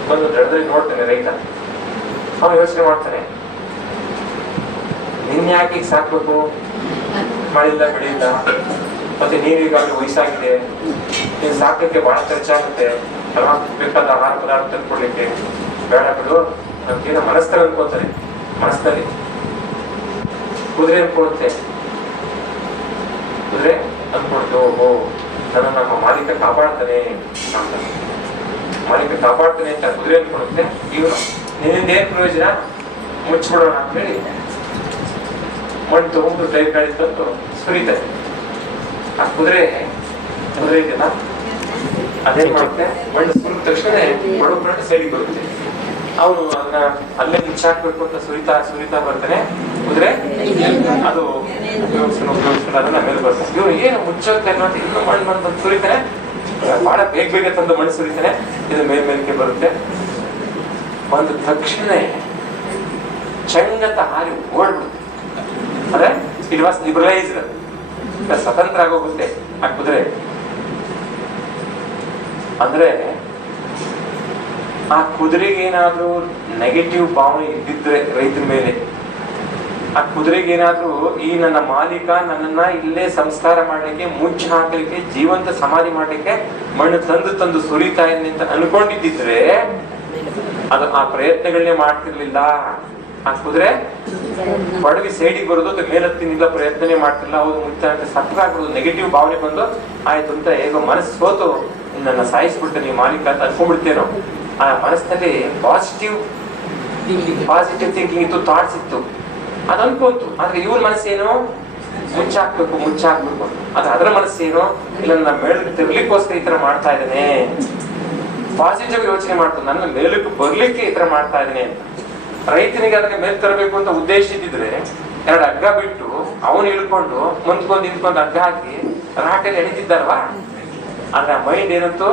ಬಂದು ದಡದಲ್ಲಿ ನೋಡ್ತಾನೆ ರೈತ. ಅವನು ಯೋಚನೆ ಮಾಡ್ತಾನೆ, ನಿನ್ ಯಾಕೆ ಈಗ ಸಾಕ್ಬೇಕು? ಮಳೆಯಿಲ್ಲ, ಬೆಳೆಯಿಲ್ಲ, ಮತ್ತೆ ನೀರಿಗಾಗಲೇ ವಯಸ್ಸಾಗಿದೆ, ನೀನ್ ಸಾಕಕ್ಕೆ ಬಹಳ ಖರ್ಚಾಗುತ್ತೆ, ಬೇಕಾದ ಆಹಾರ ಪದಾರ್ಥ ತಂದ್ಕೊಡ್ಲಿಕ್ಕೆ. ಬೇಡ ಬಿಡು, ನಮ್ಗೇನೋ ಮನಸ್ಸಲ್ಲಿ ಅನ್ಕೋತಾನೆ. ಮನಸ್ಸಲ್ಲಿ ಕುದುರೆ ಅನ್ಕೊಳುತ್ತೆ. ಕುದುರೆ ಅನ್ಕೊಳ್ತು, ಓಹೋ, ನನ್ನ ನಮ್ಮ ಮಾಲೀಕ ಕಾಪಾಡ್ತಾನೆ ಅಂತ. ಮಾಲೀಕ ಕಾಪಾಡ್ತಾನೆ ಅಂತ ಕುದುರೆ ಅನ್ಕೊಳುತ್ತೆ. ಇವನು ನಿನ್ನಿಂದ ಏನ್ ಪ್ರಯೋಜನ, ಮುಚ್ಚಿಬಿಡೋಣ ಅಂತ ಹೇಳಿ ಮಣ್ಣು ತಗೊಂಡು ಟೈರ್ ಗಾಡಿ ತಂದು ಸುರಿತಾರೆ. ಆ ಕುದುರೆ ಇದೆಯಲ್ಲ, ಅದೇನ್ ಮಾಡುತ್ತೆ, ಮಣ್ಣು ಸುರಿದ ತಕ್ಷಣ ಬಡವ ಸೈಡಿಗೆ ಬರುತ್ತೆ. ಅವನು ಅದನ್ನ ಅಲ್ಲೇ ಮುಚ್ಚಾಕ್ಬೇಕು ಅಂತ ಸುರಿತಾ ಬರ್ತಾನೆ. ಕುದುರೆ ಅದು ಉಪಯೋಗಿಸ್ಕೊಂಡು ಅದನ್ನ ಮೇಲೆ ಬರ್ತಾನೆ. ಇವ್ರು ಏನು ಮುಚ್ಚೋಕೆ ಅನ್ನೋದು ಇನ್ನೂ ಮಣ್ಣು ಬಂದು ಸುರಿತಾನೆ. ಬಹಳ ಬೇಗ ತಂದು ಮಣ್ಣು ಸುರಿತಾನೆ. ಇದು ಮೇಲ್ಮೇಲಕ್ಕೆ ಬರುತ್ತೆ. ಬಂದ ತಕ್ಷಣ ಚಂಗತ ಹಾರಿ ಓಡ್ಬಿಡುತ್ತೆ. ಅಂದ್ರೆ ಇಟ್ ವಾಸ್ ಲಿಬರಲೈಸ್ಡ್, ಸ್ವತಂತ್ರ ಆಗೋಗುತ್ತೆ ಆ ಕುದುರೆ. ಅಂದ್ರೆ ಆ ಕುದುರೆಗೆ ಏನಾದ್ರೂ ನೆಗೆಟಿವ್ ಭಾವನೆ ಇದ್ದಿದ್ರೆ ರೈತನ ಮೇಲೆ, ಆ ಕುದುರೆಗೆ ಏನಾದ್ರೂ ಈ ನನ್ನ ಮಾಲೀಕ ನನ್ನನ್ನ ಇಲ್ಲೇ ಸಂಸ್ಕಾರ ಮಾಡ್ಲಿಕ್ಕೆ, ಮುಚ್ಚಿ ಹಾಕಲಿಕ್ಕೆ, ಜೀವಂತ ಸಮಾಧಿ ಮಾಡ್ಲಿಕ್ಕೆ ಮಣ್ಣು ತಂದು ಸುರಿತಾ ಇದೆ ಅಂತ ಅನ್ಕೊಂಡಿದ್ದಿದ್ರೆ ಅದು ಆ ಪ್ರಯತ್ನಗಳನ್ನೇ ಮಾಡ್ತಿರ್ಲಿಲ್ಲ. ಆ ಕುದುರೆ ಪಡವಿ ಸೈಡಿಗೆ ಬರೋದು, ಮೇಲತ್ತಿನಿಂದ ಪ್ರಯತ್ನನೇ ಮಾಡ್ತಿಲ್ಲ. ಹೌದು, ಮುಚ್ಚ ಅಂತ ಸತ್ತಾಗ್ಬಿಡೋದು. ನೆಗೆಟಿವ್ ಭಾವನೆ ಬಂದು ಆಯ್ತು ಅಂತ ಹೇಗೋ ಮನಸ್ಸು ಸೋತು ನನ್ನ ಸಾಯಿಸ್ಬಿಡ್ತೇನೆ ಈ ಮಾಲೀಕ ಅಂತ ಅನ್ಕೊಂಡ್ಬಿಡ್ತೇನೋ. ಆ ಮನಸ್ಸಿನಲ್ಲಿ ಪಾಸಿಟಿವ್ ಥಿಂಕಿಂಗ್ ಇತ್ತು, ಥಾಟ್ಸ್ ಇತ್ತು, ಅದು ಅನ್ಕೊಂತು. ಆದ್ರೆ ಇವ್ರ ಮನಸ್ಸೇನು, ಮುಚ್ಚಾಕ್ಬೇಕು. ಆದ್ರೆ ಅದರ ಮನಸ್ಸೇನು, ಇಲ್ಲ ನನ್ನ ಮೇಲಕ್ಕೆ ತಿರ್ಲಿಕ್ಕೋಸ್ಕರ ಈ ತರ ಮಾಡ್ತಾ ಇದ್ದೇನೆ. ಪಾಸಿಟಿವ್ ಯೋಚನೆ ಮಾಡ್ತು, ನನ್ನ ಮೇಲಕ್ಕೆ ಬರ್ಲಿಕ್ಕೆ ಈ ತರ ಮಾಡ್ತಾ ಇದ್ದೇನೆ ಅಂತ. ರೈತನಿಗೆ ಅದನ್ನ ಮೇಲ್ ತರಬೇಕು ಅಂತ ಉದ್ದೇಶ ಇದ್ದಿದ್ರೆ 2 ಹಗ್ಗ ಬಿಟ್ಟು ಅವನು ಇಳ್ಕೊಂಡು ಮುಂದ್ಕೊಂಡು ನಿಂತ್ಕೊಂಡು ಹಗ್ಗ ಹಾಕಿ ರಾಟೆಯಲ್ಲಿ ಎಣಿತಿದ್ದಾರವಾ. ಆದ್ರೆ ಆ ಮೈಂಡ್ ಏನಂತು,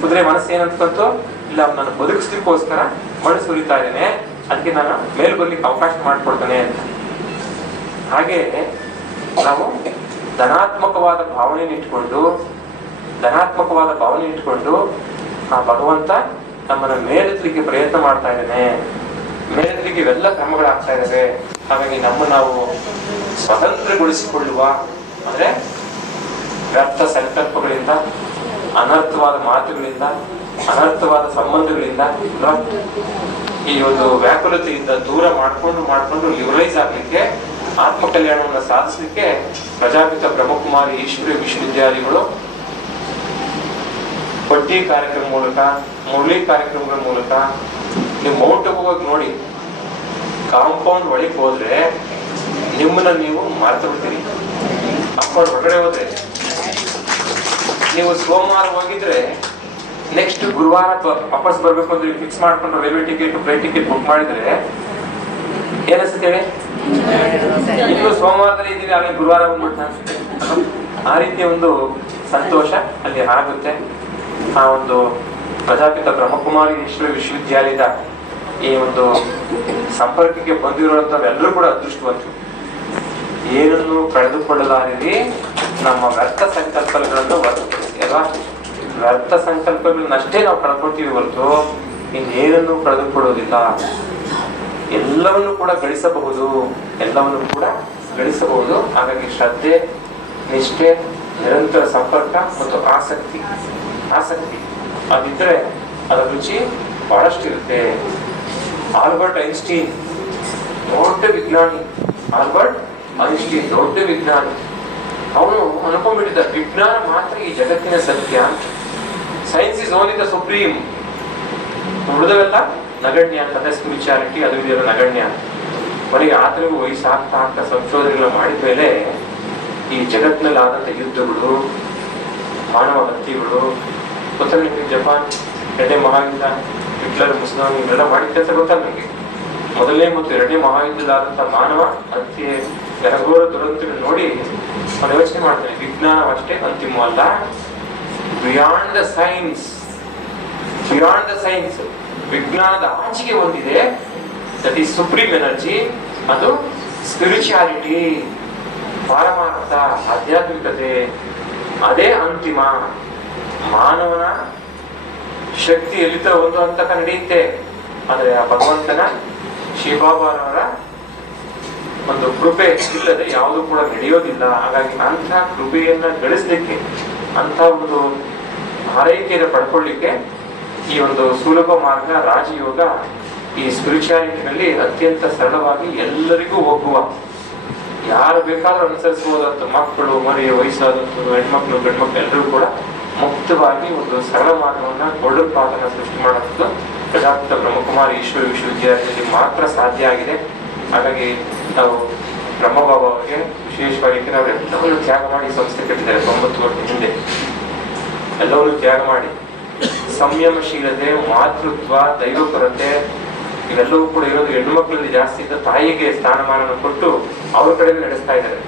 ಕುದುರೆ ಮನಸ್ಸು ಏನಂತಂತು, ಇಲ್ಲ ನಾನು ಬದುಕಿಸ್ಲಿಕ್ಕೋಸ್ಕರ ಮಣ್ಣು ಸುರಿತಾ ಇದ್ದೇನೆ, ಅದಕ್ಕೆ ನಾನು ಮೇಲ್ ಬರ್ಲಿಕ್ಕೆ ಅವಕಾಶ ಮಾಡ್ಕೊಡ್ತೇನೆ ಅಂತ. ಹಾಗೆ ನಾವು ಧನಾತ್ಮಕವಾದ ಭಾವನೆ ಇಟ್ಕೊಂಡು ಆ ಭಗವಂತ ನಮ್ಮನ್ನ ಮೇಲೆತ್ತಲಿಕ್ಕೆ ಪ್ರಯತ್ನ ಮಾಡ್ತಾ ಇದ್ದೇನೆ, ಮೇಲೆತ್ತಲಿಕ್ಕೆ ಇವೆಲ್ಲ ಕ್ರಮಗಳಾಗ್ತಾ ಇದ್ದಾವೆ. ಹಾಗಾಗಿ ನಾವು ಸ್ವತಂತ್ರಗೊಳಿಸಿಕೊಳ್ಳುವ, ಅಂದ್ರೆ ವ್ಯರ್ಥ ಸಂಕಲ್ಪಗಳಿಂದ, ಅನರ್ಥವಾದ ಮಾತುಗಳಿಂದ, ಅನರ್ಥವಾದ ಸಂಬಂಧಗಳಿಂದ, ಈ ಒಂದು ವ್ಯಾಕುಲತೆಯಿಂದ ದೂರ ಮಾಡ್ಕೊಂಡು ಲಿಬರಲೈಸ್ ಆಗ್ಲಿಕ್ಕೆ ಆತ್ಮ ಕಲ್ಯಾಣವನ್ನು ಸಾಧಿಸಲಿಕ್ಕೆ ಪ್ರಜಾಪಿತ ಬ್ರಹ್ಮಕುಮಾರಿ ಈಶ್ವರಿ ವಿಶ್ವವಿದ್ಯಾಲಯಗಳು ಪಟ್ಟಿ ಕಾರ್ಯಕ್ರಮ ಮೂಲಕ, ಮುರಳಿ ಕಾರ್ಯಕ್ರಮಗಳ ಮೂಲಕ, ನೀವು ಮೌಂಟ್ ಹೋಗಿ ನೋಡಿ, ಕಾಂಪೌಂಡ್ ಒಳಗೆ ಹೋದ್ರೆ ನಿಮ್ಮನ್ನ ನೀವು ಮರೆತು ಬಿಡ್ತೀರಿ. ಕಾಂಪೌಂಡ್ ಹೊರಗಡೆ ಹೋದ್ರೆ ನೀವು ಸೋಮವಾರ ಹೋಗಿದ್ರೆ ನೆಕ್ಸ್ಟ್ ಗುರುವಾರ ವಾಪಸ್ ಬರ್ಬೇಕು ಅಂದ್ರೆ ಫಿಕ್ಸ್ ಮಾಡ್ಕೊಂಡು railway ticket, flight ticket book ಮಾಡಿದ್ರೆ ಏನಿಸುತ್ತೆ ಹೇಳಿ, ಇನ್ನು ಸೋಮವಾರದಲ್ಲಿ ಇದ್ದೀವಿ ಆಮೇಲೆ ಗುರುವಾರ ಬಂದ್ಬಿಟ್ಟು ಅನ್ಸುತ್ತೆ. ಆ ರೀತಿಯ ಒಂದು ಸಂತೋಷ ಅಲ್ಲಿ ಆಗುತ್ತೆ. ಆ ಒಂದು ಪ್ರಜಾಪಿತ ಬ್ರಹ್ಮಕುಮಾರಿ ಈಶ್ವರಿ ವಿಶ್ವವಿದ್ಯಾಲಯದ ಈ ಒಂದು ಸಂಪರ್ಕಕ್ಕೆ ಬಂದಿರುವಂತವೆಲ್ಲರೂ ಕೂಡ ಅದೃಷ್ಟವಂತರು. ಏನನ್ನು ಕಳೆದುಕೊಳ್ಳಲಾರಿರಿ, ನಮ್ಮ ವ್ಯರ್ಥ ಸಂಕಲ್ಪಗಳನ್ನು ಹೊರತುಪಡಿಸಿ ಅಲ್ವಾ, ವ್ಯರ್ಥ ಸಂಕಲ್ಪಗಳನ್ನಷ್ಟೇ ನಾವು ಕಳ್ಕೊಳ್ತೀವಿ ಹೊರತು ಇನ್ನೇನನ್ನು ಕಳೆದುಕೊಳ್ಳೋದಿಲ್ಲ. ಎಲ್ಲವನ್ನು ಕೂಡ ಗಳಿಸಬಹುದು, ಎಲ್ಲವನ್ನು ಕೂಡ ಗಳಿಸಬಹುದು. ಹಾಗಾಗಿ ಶ್ರದ್ಧೆ, ನಿಷ್ಠೆ, ನಿರಂತರ ಸಂಪರ್ಕ ಮತ್ತು ಆಸಕ್ತಿ ಅದಿದ್ರೆ ಅದರ ರುಚಿ ಬಹಳಷ್ಟು ಇರುತ್ತೆ. ಆಲ್ಬರ್ಟ್ ಐನ್ಸ್ಟೀನ್ ದೊಡ್ಡ ವಿಜ್ಞಾನಿ, ದೊಡ್ಡ ವಿಜ್ಞಾನಿ. ಅವನು ಅನ್ಕೊಂಡ್ಬಿಟ್ಟಿದ್ದ ವಿಜ್ಞಾನ ಮಾತ್ರ ಈ ಜಗತ್ತಿನ ಸತ್ಯ, science is only the supreme, ಉಳಿದವೆಲ್ಲ ನಗಣ್ಯ ಅಂತ, ಸ್ಪಿರಿಚುಯಾಲಿಟಿ ಅದು ಇದೆಲ್ಲ ನಗಣ್ಯ. ಕೊನೆಗೆ ಆತನಿಗೂ ವಯಸ್ಸಾಗ್ತಾ ಆಗ್ತಾ ಸಂಶೋಧನೆಗಳು ಮಾಡಿದ ಮೇಲೆ ಈ ಜಗತ್ತಿನಲ್ಲಿ ಆದಂತ ಯುದ್ಧಗಳು, ಮಾನವ ಹತ್ಯೆಗಳು, ಗೊತ್ತಲ್ಲ ನಿಮಗೆ, ಜಪಾನ್ 2ನೇ ಮಹಾಯುದ್ಧ, ಹಿಟ್ಲರ್, ಮುಸ್ಲಿಂ ಇವೆಲ್ಲ ಮಾಡಿದ್ದೆ ಅಂತ ಗೊತ್ತಲ್ಲ ನಿಮಗೆ. ಮೊದಲನೇ ಮತ್ತು 2ನೇ ಮಹಾಯುದ್ಧದಾದಂತಹ ಮಾನವ ಹತ್ಯೆ, ಘನಘೋರ ದುರಂತ ನೋಡಿ ಅವನು ಯೋಚನೆ ಮಾಡ್ತಾನೆ, ವಿಜ್ಞಾನವಷ್ಟೇ ಅಂತಿಮವಲ್ಲ, ಬಿಯಾಂಡ್ ದ ಸೈನ್ಸ್, ವಿಜ್ಞಾನದ ಆಚೆಗೆ ಒಂದಿದೆ, ದಟ್ ಈಸ್ ಸುಪ್ರೀಂ ಎನರ್ಜಿ, ಅದು ಸ್ಪಿರಿಚುಯಾಲಿಟಿ, ಪಾರಮಾರ್ಥ, ಆಧ್ಯಾತ್ಮಿಕತೆ. ಅದೇ ಅಂತಿಮ. ಮಾನವನ ಶಕ್ತಿ ಎಲ್ಲಿತ ಒಂದು ಹಂತಕ ನಡೆಯುತ್ತೆ, ಆದ್ರೆ ಆ ಭಗವಂತನ ಶಿವಬಾಬಾರವರ ಒಂದು ಕೃಪೆ ಇಲ್ಲದೆ ಯಾವುದು ಕೂಡ ನಡೆಯೋದಿಲ್ಲ. ಹಾಗಾಗಿ ಅಂಥ ಕೃಪೆಯನ್ನ ಗಳಿಸ್ಲಿಕ್ಕೆ, ಅಂಥ ಒಂದು ಆರೈಕೆಯನ್ನು ಪಡ್ಕೊಳ್ಳಿಕ್ಕೆ ಈ ಒಂದು ಸುಲಭ ಮಾರ್ಗ ರಾಜಯೋಗ, ಈ ಸ್ಪಿರಿಚುಯಾಲಿಟಿನಲ್ಲಿ ಅತ್ಯಂತ ಸರಳವಾಗಿ ಎಲ್ಲರಿಗೂ ಹೋಗುವ, ಯಾರು ಬೇಕಾದ್ರೂ ಅನುಸರಿಸಬಹುದಂತ, ಮಕ್ಕಳು, ಮರಿ, ವಯಸ್ಸಾದಂಥದ್ದು, ಹೆಣ್ಮಕ್ಳು, ಗಂಡ್ಮಕ್ಳು ಎಲ್ಲರೂ ಕೂಡ ಮುಕ್ತವಾಗಿ ಒಂದು ಸರಳ ಮಾರ್ಗವನ್ನ ಪಾಠನ ಸೃಷ್ಟಿ ಮಾಡೋದು ಪ್ರಜಾಪಿತ ಬ್ರಹ್ಮಕುಮಾರಿ ಈಶ್ವರಿ ವಿಶ್ವವಿದ್ಯಾಲಯದಲ್ಲಿ ಮಾತ್ರ ಸಾಧ್ಯ ಆಗಿದೆ. ಹಾಗಾಗಿ ನಾವು ಬ್ರಹ್ಮಬಾಬಾ ಅವರಿಗೆ ವಿಶೇಷವಾಗಿ ನಾವು ಎಲ್ಲವನ್ನು ತ್ಯಾಗ ಮಾಡಿ ಸಂಸ್ಥೆ ಕಟ್ಟಿದ್ದಾರೆ 90 ವರ್ಷದ ಹಿಂದೆ. ಎಲ್ಲವನ್ನು ತ್ಯಾಗ ಮಾಡಿ ಸಂಯಮಶೀಲತೆ, ಮಾತೃತ್ವ, ದೈವಪರತೆ ಇವೆಲ್ಲವೂ ಕೂಡ ಇರೋದು ಹೆಣ್ಣು ಮಕ್ಕಳಲ್ಲಿ ಜಾಸ್ತಿ ಇದ್ದ ತಾಯಿಗೆ ಸ್ಥಾನಮಾನ ಕೊಟ್ಟು ಅವ್ರ ಕಡೆ ನಡೆಸ್ತಾ ಇದ್ದಾರೆ.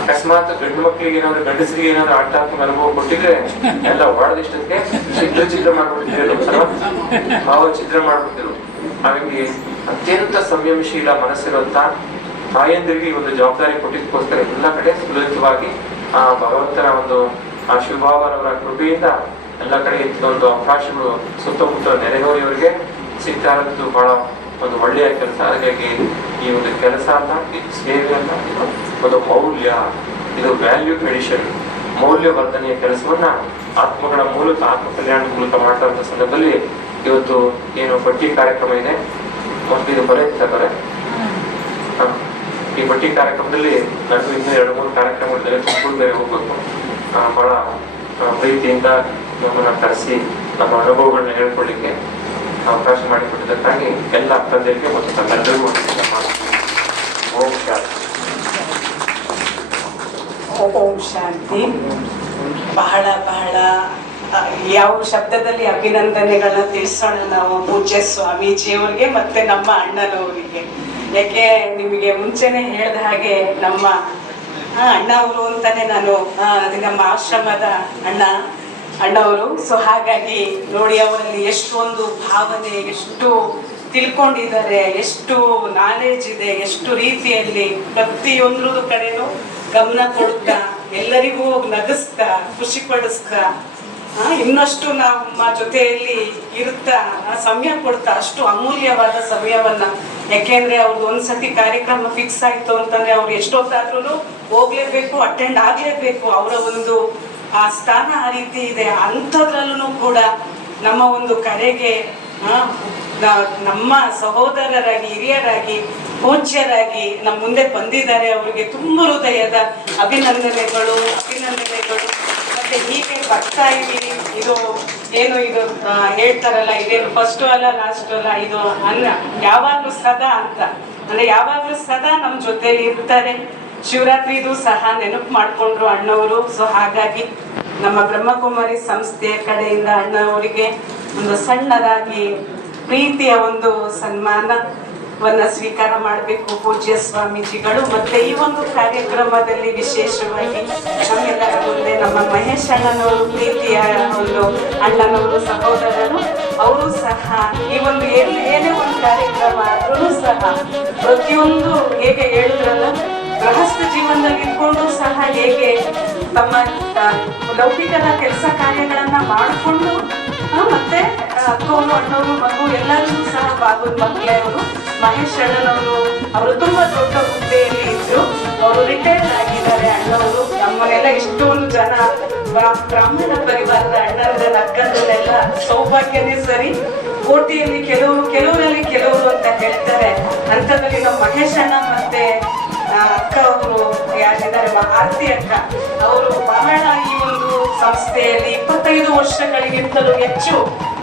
ಅಕಸ್ಮಾತ್ ಗಂಡು ಮಕ್ಕಳಿಗೆ ಏನಾದ್ರು, ಗಂಡಸರಿಗೆ ಏನಾದ್ರು ಆಧ್ಯಾತ್ಮಿಕ ಅನುಭವ ಕೊಟ್ಟಿದ್ರೆ ಎಲ್ಲ ಹೊಡೆದಿಷ್ಟಕ್ಕೆ ಚಿತ್ರ ಮಾಡ್ಬಿಟ್ಟಿದ್ರು, ಭಾವಚಿತ್ರ ಮಾಡ್ಬಿಟ್ಟಿದ್ರು. ಹಾಗಾಗಿ ಅತ್ಯಂತ ಸಂಯಮಶೀಲ ಮನಸ್ಸಿರುವಂತ ತಾಯಂದಿರಿಗೆ ಈ ಒಂದು ಜವಾಬ್ದಾರಿ ಕೊಟ್ಟಿದ್ದಕ್ಕೋಸ್ಕರ ಎಲ್ಲ ಕಡೆ ಸುಲಲಿತವಾಗಿ ಆ ಭಗವಂತನ ಒಂದು ಆ ಶಿವಬಾಬಾರವರ ಕೃಪೆಯಿಂದ ಎಲ್ಲ ಕಡೆ ಒಂದು ಅವಕಾಶಗಳು ಸುತ್ತಮುತ್ತ ನೆರೆಹೊರೆಯವರಿಗೆ ಸಿಗ್ತಾ ಇರೋದು ಬಹಳ ಒಂದು ಒಳ್ಳೆಯ ಕೆಲಸ. ಹಾಗಾಗಿ ಈ ಒಂದು ಕೆಲಸ ಅಲ್ಲ, ಇದು ಸೇವೆ ಅಲ್ಲ, ಒಂದು ಮೌಲ್ಯ, ಇದು ವ್ಯಾಲ್ಯೂ ಕ್ರಿಯೇಷನ್, ಮೌಲ್ಯವರ್ಧನೆಯ ಕೆಲಸವನ್ನ ಆತ್ಮಗಳ ಮೂಲಕ, ಆತ್ಮ ಕಲ್ಯಾಣದ ಮೂಲಕ ಮಾಡ್ತಾ ಇರೋ ಸಂದರ್ಭದಲ್ಲಿ ಇವತ್ತು ಏನು ಪಟ್ಟಿ ಕಾರ್ಯಕ್ರಮ ಇದೆ, ಮತ್ತು ಇದು ಬರೆ ಈ ಪಟ್ಟಿ ಕಾರ್ಯಕ್ರಮದಲ್ಲಿ ನಾನು ಇನ್ನೂ 2-3 ಕಾರ್ಯಕ್ರಮಗಳಿದ್ದಾರೆ, ತುಮಕೂರು ಬೇರೆ ಹೋಗ್ಬೇಕು. ಬಹಳ ಪ್ರೀತಿಯಿಂದ ನಮ್ಮನ್ನ ಕರೆಸಿ ನಮ್ಮ ಅನುಭವಗಳನ್ನ ಹೇಳ್ಕೊಳ್ಳಿಕ್ಕೆ ಅವಕಾಶ ಮಾಡಿಕೊಟ್ಟಿದ್ದಕ್ಕಾಗಿ ಎಲ್ಲ ಅಕ್ಕಂದರಿಗೆ ಮತ್ತು ತಮ್ಮೆಲ್ಲರಿಗೂ ಓಂ ಶಾಂತಿ. ಬಹಳ ಬಹಳ ಯಾವ ಶಬ್ದದಲ್ಲಿ ಅಭಿನಂದನೆಗಳನ್ನ ತಿಳಿಸೋಣ ನಾವು ಪೂಜ್ಯ ಸ್ವಾಮೀಜಿಯವರಿಗೆ ಮತ್ತೆ ನಮ್ಮ ಅಣ್ಣನವರಿಗೆ. ಯಾಕೆ ನಿಮಗೆ ಮುಂಚೆನೆ ಹೇಳಿದ ಹಾಗೆ ನಮ್ಮ ಅಣ್ಣವರು ಅಂತಾನೆ ನಾನು ನಮ್ಮ ಆಶ್ರಮದ ಅಣ್ಣವರು. ಸೊ ಹಾಗಾಗಿ ನೋಡಿ ಅವರಲ್ಲಿ ಎಷ್ಟೊಂದು ಭಾವನೆ, ಎಷ್ಟು ತಿಳ್ಕೊಂಡಿದ್ದಾರೆ, ಎಷ್ಟು ನಾಲೆಜ್ ಇದೆ, ಎಷ್ಟು ರೀತಿಯಲ್ಲಿ ಪ್ರತಿಯೊಂದು ಕಡೆನೂ ಗಮನ ಕೊಡ್ತಾ, ಎಲ್ಲರಿಗೂ ನಗಿಸ್ತಾ, ಖುಷಿ ಪಡಿಸ್ತಾ, ಇನ್ನಷ್ಟು ನಮ್ಮ ಜೊತೆಯಲ್ಲಿ ಇರುತ್ತಾ, ಸಮಯ ಕೊಡ್ತಾ, ಅಷ್ಟು ಅಮೂಲ್ಯವಾದ ಸಮಯವನ್ನ. ಯಾಕೆಂದ್ರೆ ಅವ್ರದ್ದು ಒಂದ್ಸತಿ ಕಾರ್ಯಕ್ರಮ ಫಿಕ್ಸ್ ಆಯ್ತು ಅಂತಂದ್ರೆ ಅವ್ರು ಎಷ್ಟೊತ್ತಾದ್ರೂ ಹೋಗ್ಲೇಬೇಕು, ಅಟೆಂಡ್ ಆಗ್ಲೇಬೇಕು. ಅವರ ಒಂದು ಆ ಸ್ಥಾನ ಆ ರೀತಿ ಇದೆ. ಅಂಥದ್ರಲ್ಲೂ ಕೂಡ ನಮ್ಮ ಒಂದು ಕರೆಗೆ ನಮ್ಮ ಸಹೋದರರಾಗಿ, ಹಿರಿಯರಾಗಿ ಪೂಜ್ಯರಾಗಿ ನಮ್ಮ ಮುಂದೆ ಬಂದಿದ್ದಾರೆ. ಅವರಿಗೆ ತುಂಬ ಹೃದಯದ ಅಭಿನಂದನೆಗಳು. ಮತ್ತೆ ಹೀಗೆ ಬರ್ತಾ ಇದ್ದೀವಿ. ಇದು ಏನು ಇದು ಹೇಳ್ತಾರಲ್ಲ, ಇದೇನು ಫಸ್ಟು ಅಲ್ಲ ಲಾಸ್ಟು ಅಲ್ಲ, ಇದು ಅನ್ನ ಯಾವಾಗಲೂ ಸದಾ ಅಂತ, ಅಂದ್ರೆ ಯಾವಾಗಲೂ ಸದಾ ನಮ್ಮ ಜೊತೆಲಿ ಇರ್ತಾರೆ. ಶಿವರಾತ್ರಿದು ಸಹ ನೆನಪು ಮಾಡಿಕೊಂಡ್ರು ಅಣ್ಣವರು. ಸೊ ಹಾಗಾಗಿ ನಮ್ಮ ಬ್ರಹ್ಮಕುಮಾರಿ ಸಂಸ್ಥೆಯ ಕಡೆಯಿಂದ ಅಣ್ಣವರಿಗೆ ಒಂದು ಸಣ್ಣದಾಗಿ ಪ್ರೀತಿಯ ಒಂದು ಸನ್ಮಾನವನ್ನ ಸ್ವೀಕಾರ ಮಾಡಬೇಕು ಪೂಜ್ಯ ಸ್ವಾಮೀಜಿಗಳು. ಮತ್ತೆ ಈ ಒಂದು ಕಾರ್ಯಕ್ರಮದಲ್ಲಿ ವಿಶೇಷವಾಗಿ ನಮ್ಮೆಲ್ಲರ ಮುಂದೆ ನಮ್ಮ ಮಹೇಶ್ ಅಣ್ಣನವರು, ಪ್ರೀತಿಯ ಒಂದು ಅಣ್ಣನವರು, ಸಹೋದರರು, ಅವರು ಸಹ ಈ ಒಂದು ಏನೇ ಒಂದು ಕಾರ್ಯಕ್ರಮ ಆದ್ರೂ ಸಹ ಪ್ರತಿಯೊಂದು ಹೇಗೆ ಹೇಳಿದ್ರಲ್ಲ, ಗೃಹಸ್ಥ ಜೀವನದಲ್ಲಿ ಇಟ್ಕೊಂಡು ಸಹ ಹೇಗೆ ತಮ್ಮ ಲೌಕಿಕದ ಕೆಲಸ ಕಾರ್ಯಗಳನ್ನ ಮಾಡಿಕೊಂಡು ಮತ್ತೆ ಅಕ್ಕವರು, ಅಣ್ಣವರು, ಮಗು ಎಲ್ಲರೂ ಸಹ ಬಾಬುನ ಮಕ್ಕಳೇ ಅವರು. ಮಹೇಶ್ ಅಣ್ಣನವರು ಅವರು ತುಂಬಾ ದೊಡ್ಡ ಹುದ್ದೆಯಲ್ಲಿ ಇದ್ರು. ಅವರು ರಿಟೈರ್ಡ್ ಆಗಿದ್ದಾರೆ ಅಣ್ಣವರು. ನಮ್ಮನೆಲ್ಲ ಇಷ್ಟೊಂದು ಜನ ಬ್ರಾಹ್ಮಣ ಪರಿವಾರದ ಅಣ್ಣರ ಅಕ್ಕಂದರೆಲ್ಲ ಸೌಭಾಗ್ಯನೇ ಸರಿ. ಕೋಟಿಯಲ್ಲಿ ಕೆಲವರಲ್ಲಿ ಕೆಲವರು ಅಂತ ಹೇಳ್ತಾರೆ. ಅಂಥದ್ರಲ್ಲಿ ನಮ್ಮ ಮಹೇಶ್ ಅಣ್ಣ ಮತ್ತೆ ಅಕ್ಕ ಅವರು ಯಾರಿದ್ದಾರೆ, ಆರತಿ ಅಕ್ಕ, ಅವರು ಬಹಳ ಈ ಒಂದು ಸಂಸ್ಥೆಯಲ್ಲಿ 25 ವರ್ಷಗಳಿಗಿಂತಲೂ ಹೆಚ್ಚು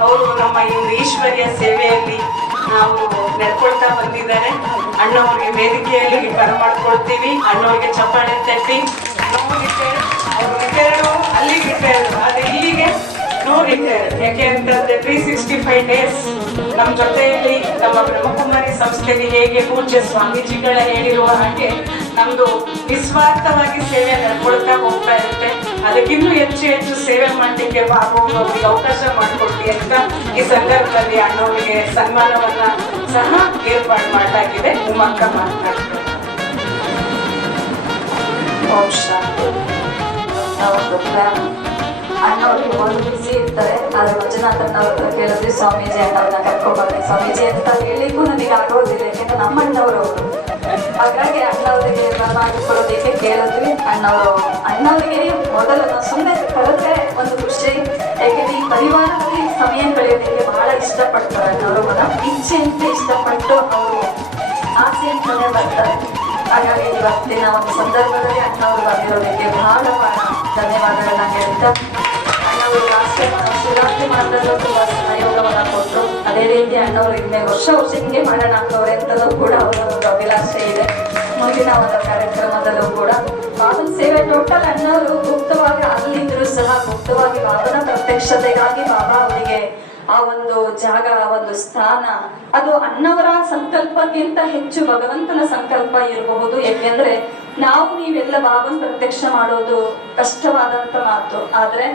ಅವರು ನಮ್ಮ ಈ ಒಂದು ಈಶ್ವರ್ಯ ಸೇವೆಯಲ್ಲಿ ಅವರು ನಡ್ಕೊಳ್ತಾ ಬಂದಿದ್ದಾರೆ. ಅಣ್ಣವ್ರಿಗೆ ವೇದಿಕೆಯಲ್ಲಿ ಬರಮಾಡ್ಕೊಳ್ತೀವಿ. ಅಣ್ಣವ್ರಿಗೆ ಚಪ್ಪಾಳೆ ತಟ್ಟಿ. ಅವರು ರಿಟೈರ್ಡು, ಅಲ್ಲಿಗೆ ರಿಟೈರ್ಡು, ಆದರೆ ಇಲ್ಲಿಗೆ ನೋ ರಿಟೈರ್ಡ್. ಯಾಕೆ ಅಂತಂದ್ರೆ 365 ಡೇಸ್ ನಮ್ಮ ಜೊತೆಯಲ್ಲಿ ನಮ್ಮ ಬ್ರಹ್ಮಕುಮಾರಿ ಸಂಸ್ಥೆಗೆ ಹೇಗೆ ಪೂಜ್ಯ ಸ್ವಾಮೀಜಿಗಳ ಹೇಳಿರುವ ಹಾಗೆ ನಮ್ದು ನಿಸ್ವಾರ್ಥವಾಗಿ ಸೇವೆ ನಡ್ಕೊಳ್ತಾ ಹೋಗ್ತಾ ಇರುತ್ತೆ. ಅದಕ್ಕಿನ್ನೂ ಹೆಚ್ಚು ಸೇವೆ ಮಾಡಲಿಕ್ಕೆ ಬಾಬು ಅವ್ರಿಗೆ ಅವಕಾಶ ಮಾಡಿಕೊಡ್ಲಿ ಅಂತ ಈ ಸಂದರ್ಭದಲ್ಲಿ ಅಣ್ಣವರಿಗೆ ಸನ್ಮಾನವನ್ನ ಸಹ ಏರ್ಪಾಡು ಮಾಡಲಾಗಿದೆ. ಉಮ್ಮಕ್ಕ ಮಾತನಾಡ್ತಾರೆ. ಅಣ್ಣವ್ರಿಗೆ ಒಂದು ಬಿಸಿ ಇರ್ತಾರೆ. ಆದ್ರೆ ಮಂಜುನಾಥ್ ಅಣ್ಣವ್ರ ಕೇಳಿದ್ವಿ, ಸ್ವಾಮೀಜಿ ಅಣ್ಣವ್ರನ್ನ ಕರ್ಕೊಂಡ್ಬರ್ರಿ ಸ್ವಾಮೀಜಿ ಅಂತ ಹೇಳಿಗೂ ನನಗೆ ಆಗೋದಿಲ್ಲ. ಯಾಕೆಂದ್ರೆ ನಮ್ಮ ಅಣ್ಣವ್ರವರು, ಹಾಗಾಗಿ ಅಣ್ಣವರಿಗೆ ಮಾಡಿಕೊಡೋದಕ್ಕೆ ಕೇಳಿದ್ವಿ. ಅಣ್ಣವರಿಗೆ ಮೊದಲು ನಾವು ಸುಮ್ಮನೆ ಕರೆದ್ರೆ ಒಂದು ಖುಷಿ. ಯಾಕೆಂದ್ರೆ ಈ ಪರಿವಾರದಲ್ಲಿ ಸಮಯ ಕಳೆಯೋದಕ್ಕೆ ಬಹಳ ಇಷ್ಟಪಡ್ತಾರೆ ಅಣ್ಣವರು. ಇಚ್ಛೆಯಿಂದ ಇಷ್ಟಪಟ್ಟು ಅವರು ಆಸೆಯಿಂದಲೇ ಬರ್ತಾರೆ. ಹಾಗಾಗಿ ಇವತ್ತಿನ ಒಂದು ಸಂದರ್ಭದಲ್ಲಿ ಅಣ್ಣವರು ಬಂದಿರೋದಕ್ಕೆ ಬಹಳ ಧನ್ಯವಾದಗಳನ್ನ ಹೇಳ್ತಾ, ಅಣ್ಣವರು ಶಿವರಾತ್ರಿ ಮಾಡಿದ್ರು ತುಂಬಾ ಸಹಯೋಗವನ್ನ ಕೊಟ್ಟರು. ಅದೇ ರೀತಿ ಅಣ್ಣವರು ಇನ್ನೇ ವರ್ಷ ಹಿಂಗೆ ಮಾಡೋಣ ಅಣ್ಣವ್ರೆ ಅಂತಲೂ ಕೂಡ ಅವರ ಒಂದು ಅಭಿಲಾಷೆ ಇದೆ. ಮುಂದಿನ ಒಂದು ಕಾರ್ಯಕ್ರಮದಲ್ಲೂ ಕೂಡ ಬಾಬನ ಸೇವೆ ಟೋಟಲ್ ಅಣ್ಣವರು ಗುಪ್ತವಾಗಿ ಅಲ್ಲಿದ್ರು ಸಹ ಗುಪ್ತವಾಗಿ ಬಾಬನ ಪ್ರತ್ಯಕ್ಷತೆಗಾಗಿ ಬಾಬಾ ಅವರಿಗೆ ಆ ಒಂದು ಜಾಗ, ಆ ಒಂದು ಸ್ಥಾನ, ಅದು ಅಣ್ಣವರ ಸಂಕಲ್ಪಕ್ಕಿಂತ ಹೆಚ್ಚು ಭಗವಂತನ ಸಂಕಲ್ಪ ಇರಬಹುದು. ಯಾಕೆಂದ್ರೆ ನೀವೆಲ್ಲ ಬಾಬನ್ ಪ್ರತ್ಯಕ್ಷ ಮಾಡೋದು ಕಷ್ಟವಾದಂತ ಮಾತು. ಆದ್ರೆ